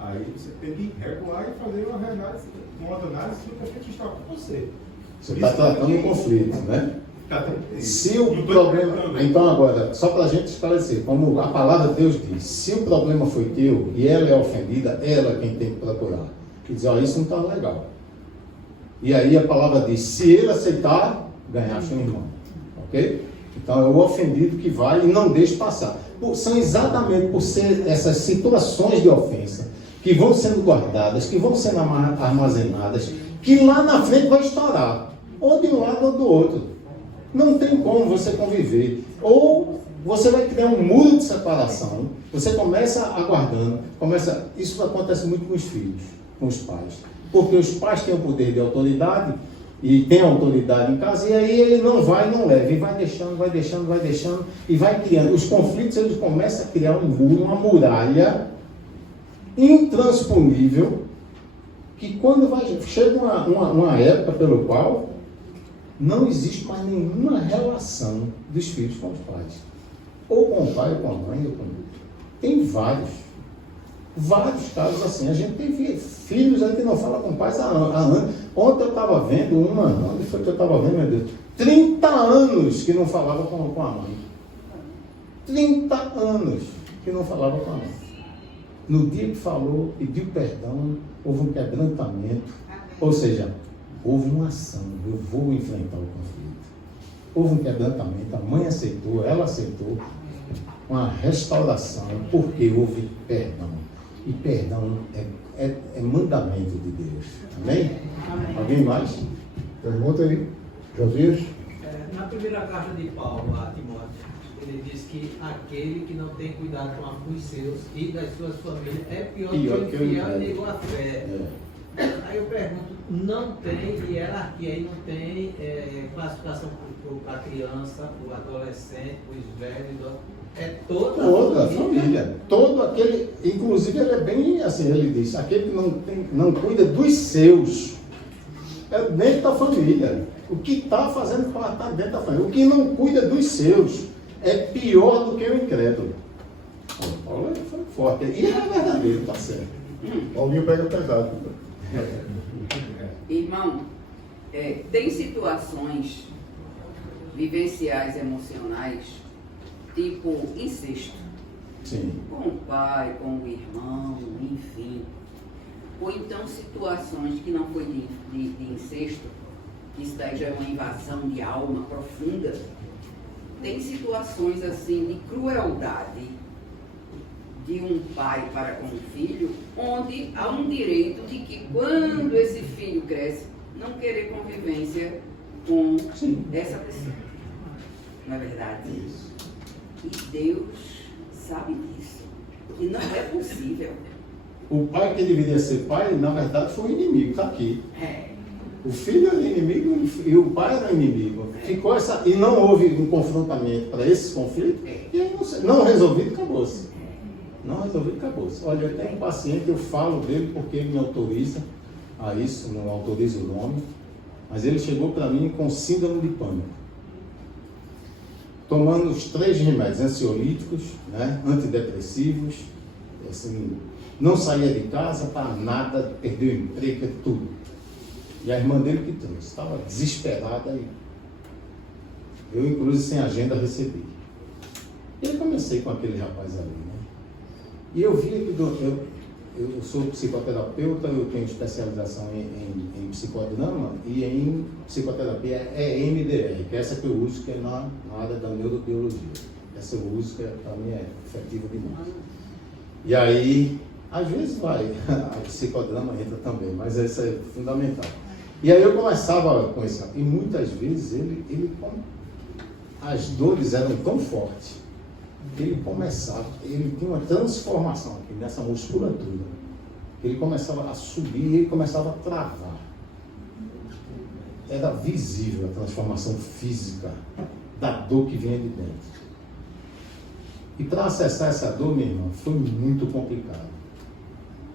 aí você tem que recuar e fazer uma análise do conflito que está com você. Você está tratando o conflito, né? Se o Não tô problema. tratando. Então, agora, só para a gente esclarecer, como a palavra de Deus diz, se o problema foi teu e ela é ofendida, ela é quem tem que procurar. E dizer, ó, isso não está legal. E aí a palavra diz, se ele aceitar, ganhaste um irmão. Ok? Então é o ofendido que vai e não deixe passar. São exatamente por ser essas situações de ofensa que vão sendo guardadas, que vão sendo armazenadas, que lá na frente vai estourar, ou de um lado ou do outro. Não tem como você conviver. Ou você vai criar um muro de separação, você começa aguardando, isso acontece muito com os filhos, com os pais. Porque os pais têm o poder de autoridade, e tem autoridade em casa, e aí ele não vai, não leva, e vai deixando, e vai criando. Os conflitos, eles começam a criar um muro, uma muralha intransponível, que quando chega uma época pelo qual não existe mais nenhuma relação dos filhos com os pais. Ou com o pai, ou com a mãe, ou com o outro. Tem vários casos assim. A gente tem filhos aí que não falam com pais há anos. Ontem eu estava vendo onde foi que eu estava vendo, meu Deus? 30 anos que não falava com a mãe. 30 anos que não falava com a mãe. No dia que falou, pediu perdão, houve um quebrantamento. Ou seja, houve uma ação, eu vou enfrentar o conflito. Houve um quebrantamento, a mãe aceitou, ela aceitou, uma restauração, porque houve perdão. E perdão é mandamento de Deus. Amém? Amém. Alguém mais? Pergunta aí, Josias. Na primeira carta de Paulo a Timóteo, ele diz que aquele que não tem cuidado com os seus e das suas famílias é pior que o infiel e negou a fé. Aí eu pergunto, não tem hierarquia aí, não tem classificação para a criança, para o adolescente, para os velhos, é toda a família. Todo aquele, inclusive ele é bem assim, ele diz, aquele que não cuida dos seus, é dentro da família. O que está fazendo para estar dentro da família. O que não cuida dos seus é pior do que o incrédulo. Paulo foi forte. E é verdadeiro, está certo. Paulinho pega pesado. Irmão, tem situações vivenciais emocionais, tipo incesto. Sim. Com o pai, com o irmão, enfim. Ou então situações que não foi de incesto, que isso daí já é uma invasão de alma profunda. Tem situações assim de crueldade de um pai para com o filho, onde há um direito de que quando esse filho cresce, não querer convivência com essa pessoa. Não é verdade? E Deus sabe disso, que não é possível. O pai que deveria ser pai, na verdade, foi o inimigo, está aqui. O filho era inimigo e o pai era inimigo. Ficou e não houve um confrontamento para esse conflito, e aí não resolvido, acabou-se. Não resolvido, acabou-se. Olha, eu tenho um paciente, eu falo dele porque ele me autoriza a isso, não autoriza o nome. Mas ele chegou para mim com síndrome de pânico. Tomando os 3 remédios ansiolíticos, né, antidepressivos, assim, não saía de casa para nada, perdeu o emprego, tudo. E a irmã dele que trouxe, estava desesperada e eu, inclusive, sem agenda, recebi. E eu comecei com aquele rapaz ali, né? E eu vi que eu sou psicoterapeuta, eu tenho especialização em psicodrama e em psicoterapia EMDR, que é essa que eu uso, que é na área da neurobiologia. Essa eu uso, que para mim é efetiva demais. E aí, às vezes vai, a psicodrama entra também, mas essa é fundamental. E aí eu começava com esse, e muitas vezes as dores eram tão fortes, ele tinha uma transformação aqui nessa musculatura, ele começava a subir e ele começava a travar. Era visível a transformação física da dor que vinha de dentro. E para acessar essa dor, meu irmão, foi muito complicado.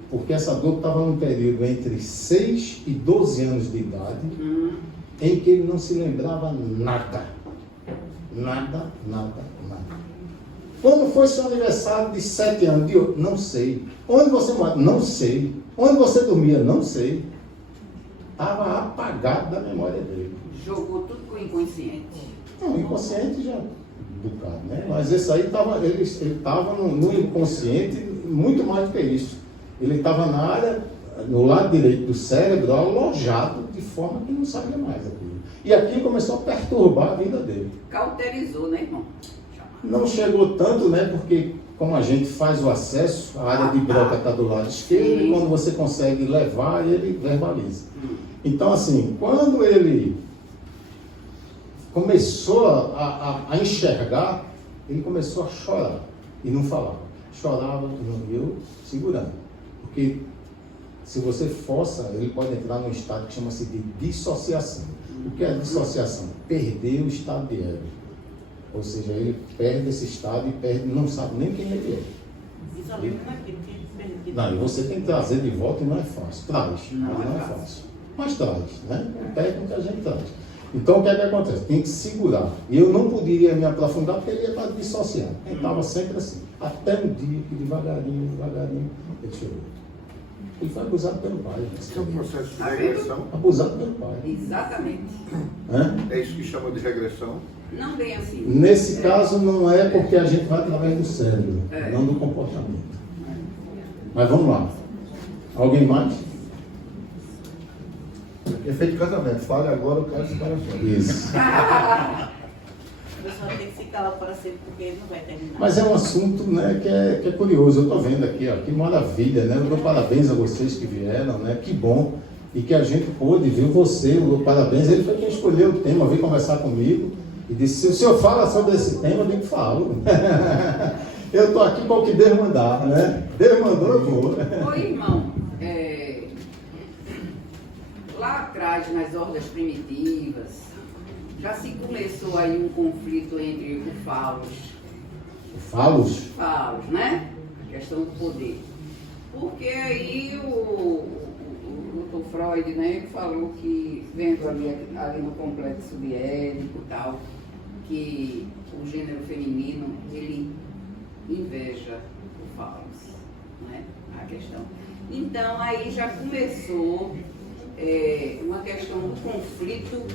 Porque essa dor estava num período entre 6 e 12 anos de idade, em que ele não se lembrava nada. Nada. Quando foi seu aniversário de 7 anos? Não sei. Onde você mora? Não sei. Onde você dormia? Não sei. Estava apagado da memória dele. Jogou tudo com o inconsciente. Não, o inconsciente já bocado, né? Mas esse aí ele estava no inconsciente muito mais do que isso. Ele estava na área, no lado direito do cérebro, alojado de forma que não sabia mais aquilo. E aquilo começou a perturbar a vida dele. Cauterizou, né, irmão? Não chegou tanto, né? Porque como a gente faz o acesso, a área de broca está do lado esquerdo, e quando você consegue levar, ele verbaliza. Então, assim, quando ele começou a enxergar, ele começou a chorar e não falava. Chorava e eu segurando. Porque se você força, ele pode entrar num estado que chama-se de dissociação. O que é dissociação? Perder o estado de ego. Ou seja, ele perde esse estado e não sabe nem quem ele é. Não, e você tem que trazer de volta e não é fácil. Traz, mas não é fácil. Mas traz, né? O técnico a gente traz. Então o que é que acontece? Tem que segurar. E eu não poderia me aprofundar porque ele ia estar dissociado. Ele estava sempre assim. Até um dia que devagarinho, ele chegou. Ele foi abusado pelo pai. Isso é um processo de regressão. Abusado pelo pai. Exatamente. É isso que chama de regressão. Não bem assim. Nesse caso não é porque a gente vai através do cérebro, não do comportamento. Mas vamos lá. Alguém mais? Efeito de casamento. Fale agora, o caso de separação. Isso. A pessoa tem que se calar para sempre, porque ele não vai terminar. Mas é um assunto, né, que é curioso. Eu estou vendo aqui, ó, que maravilha, né? Eu dou parabéns a vocês que vieram, né? Que bom. E que a gente pôde, viu você, eu dou parabéns. Ele foi quem escolheu o tema, veio conversar comigo e disse, se o senhor fala sobre esse tema, eu nem falo. Eu estou aqui para o que Deus mandar, né? Deus mandou, eu vou. Ô irmão, lá atrás, nas hordas primitivas, já se começou aí um conflito entre o Falos. Falos? Falos, né? A questão do poder. Porque aí o Dr. Freud, né, ele falou que, vendo ali no complexo de Édipo e tal, que o gênero feminino, ele inveja o Falos, né? A questão. Então, aí já começou uma questão do conflito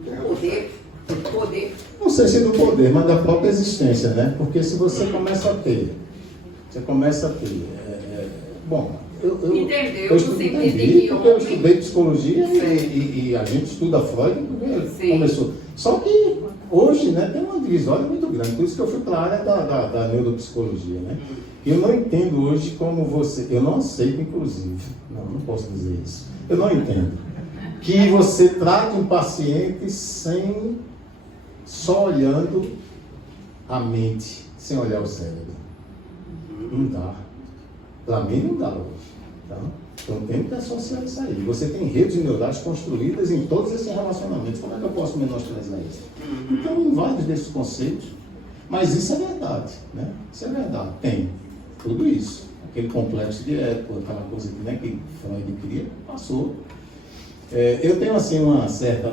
do poder. Não sei se do poder, mas da própria existência, né? Porque se você começa a ter, bom, Entendeu? eu entendi, porque eu estudei psicologia e a gente estuda Freud porque começou. Só que hoje, né, tem uma divisória muito grande, por isso que eu fui para a área da neuropsicologia, né? Eu não entendo hoje como você, eu não aceito inclusive, não posso dizer isso, eu não entendo que você trate um paciente sem só olhando a mente, sem olhar o cérebro. Não dá. Para mim não dá hoje. Tá? Então tem que associar isso aí. Você tem redes neurais construídas em todos esses relacionamentos. Como é que eu posso menosprezar isso? Então, em vários desses conceitos. Mas isso é verdade. Né? Isso é verdade. Tem tudo isso. Aquele complexo de Édipo, aquela coisa que Freud queria, passou. Eu tenho assim uma certa...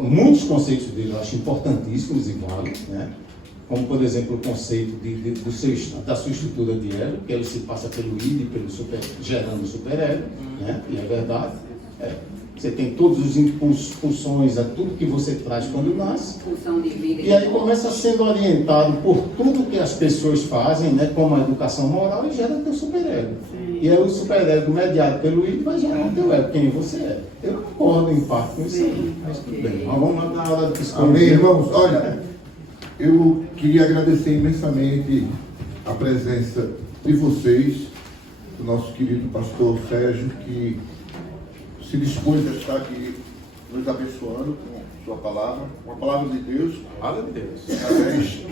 Muitos conceitos dele eu acho importantíssimos e válidos, né? Como, por exemplo, o conceito da sua estrutura de ego, que ele se passa pelo id, gerando o superego, né? E é verdade. Você tem todos os impulsos, pulsões, tudo que você traz quando nasce. Pulsão de vida. E aí começa sendo orientado por tudo que as pessoas fazem, né? Como a educação moral, e gera teu superego. E aí o superego mediado pelo id vai gerar o teu ego, quem você é. Eu não concordo em parte com isso aí, mas tudo bem. Mas vamos lá na hora de psicologia. Amém, irmãos. Olha, eu queria agradecer imensamente a presença de vocês, do nosso querido pastor Sérgio, que se dispôs a estar aqui nos abençoando com sua palavra, com a palavra de Deus, Palavra de Deus. através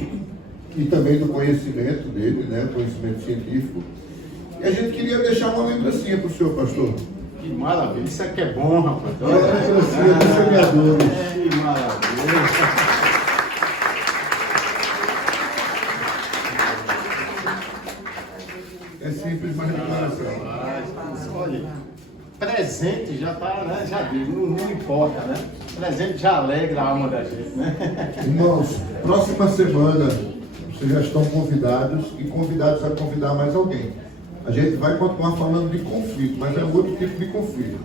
e também do conhecimento dele, né, conhecimento científico. E a gente queria deixar uma lembrancinha para o senhor, pastor. Que maravilha, isso aqui é bom, rapaz. Uma lembrancinha dos semeadores. Que maravilha. É simples, mas de coração. Olha, presente já está, né? Já diz, não importa, né? Presente já alegra a alma da gente, né? Irmãos, próxima semana vocês já estão convidados e convidados a convidar mais alguém. A gente vai continuar falando de conflito, mas é um outro tipo de conflito.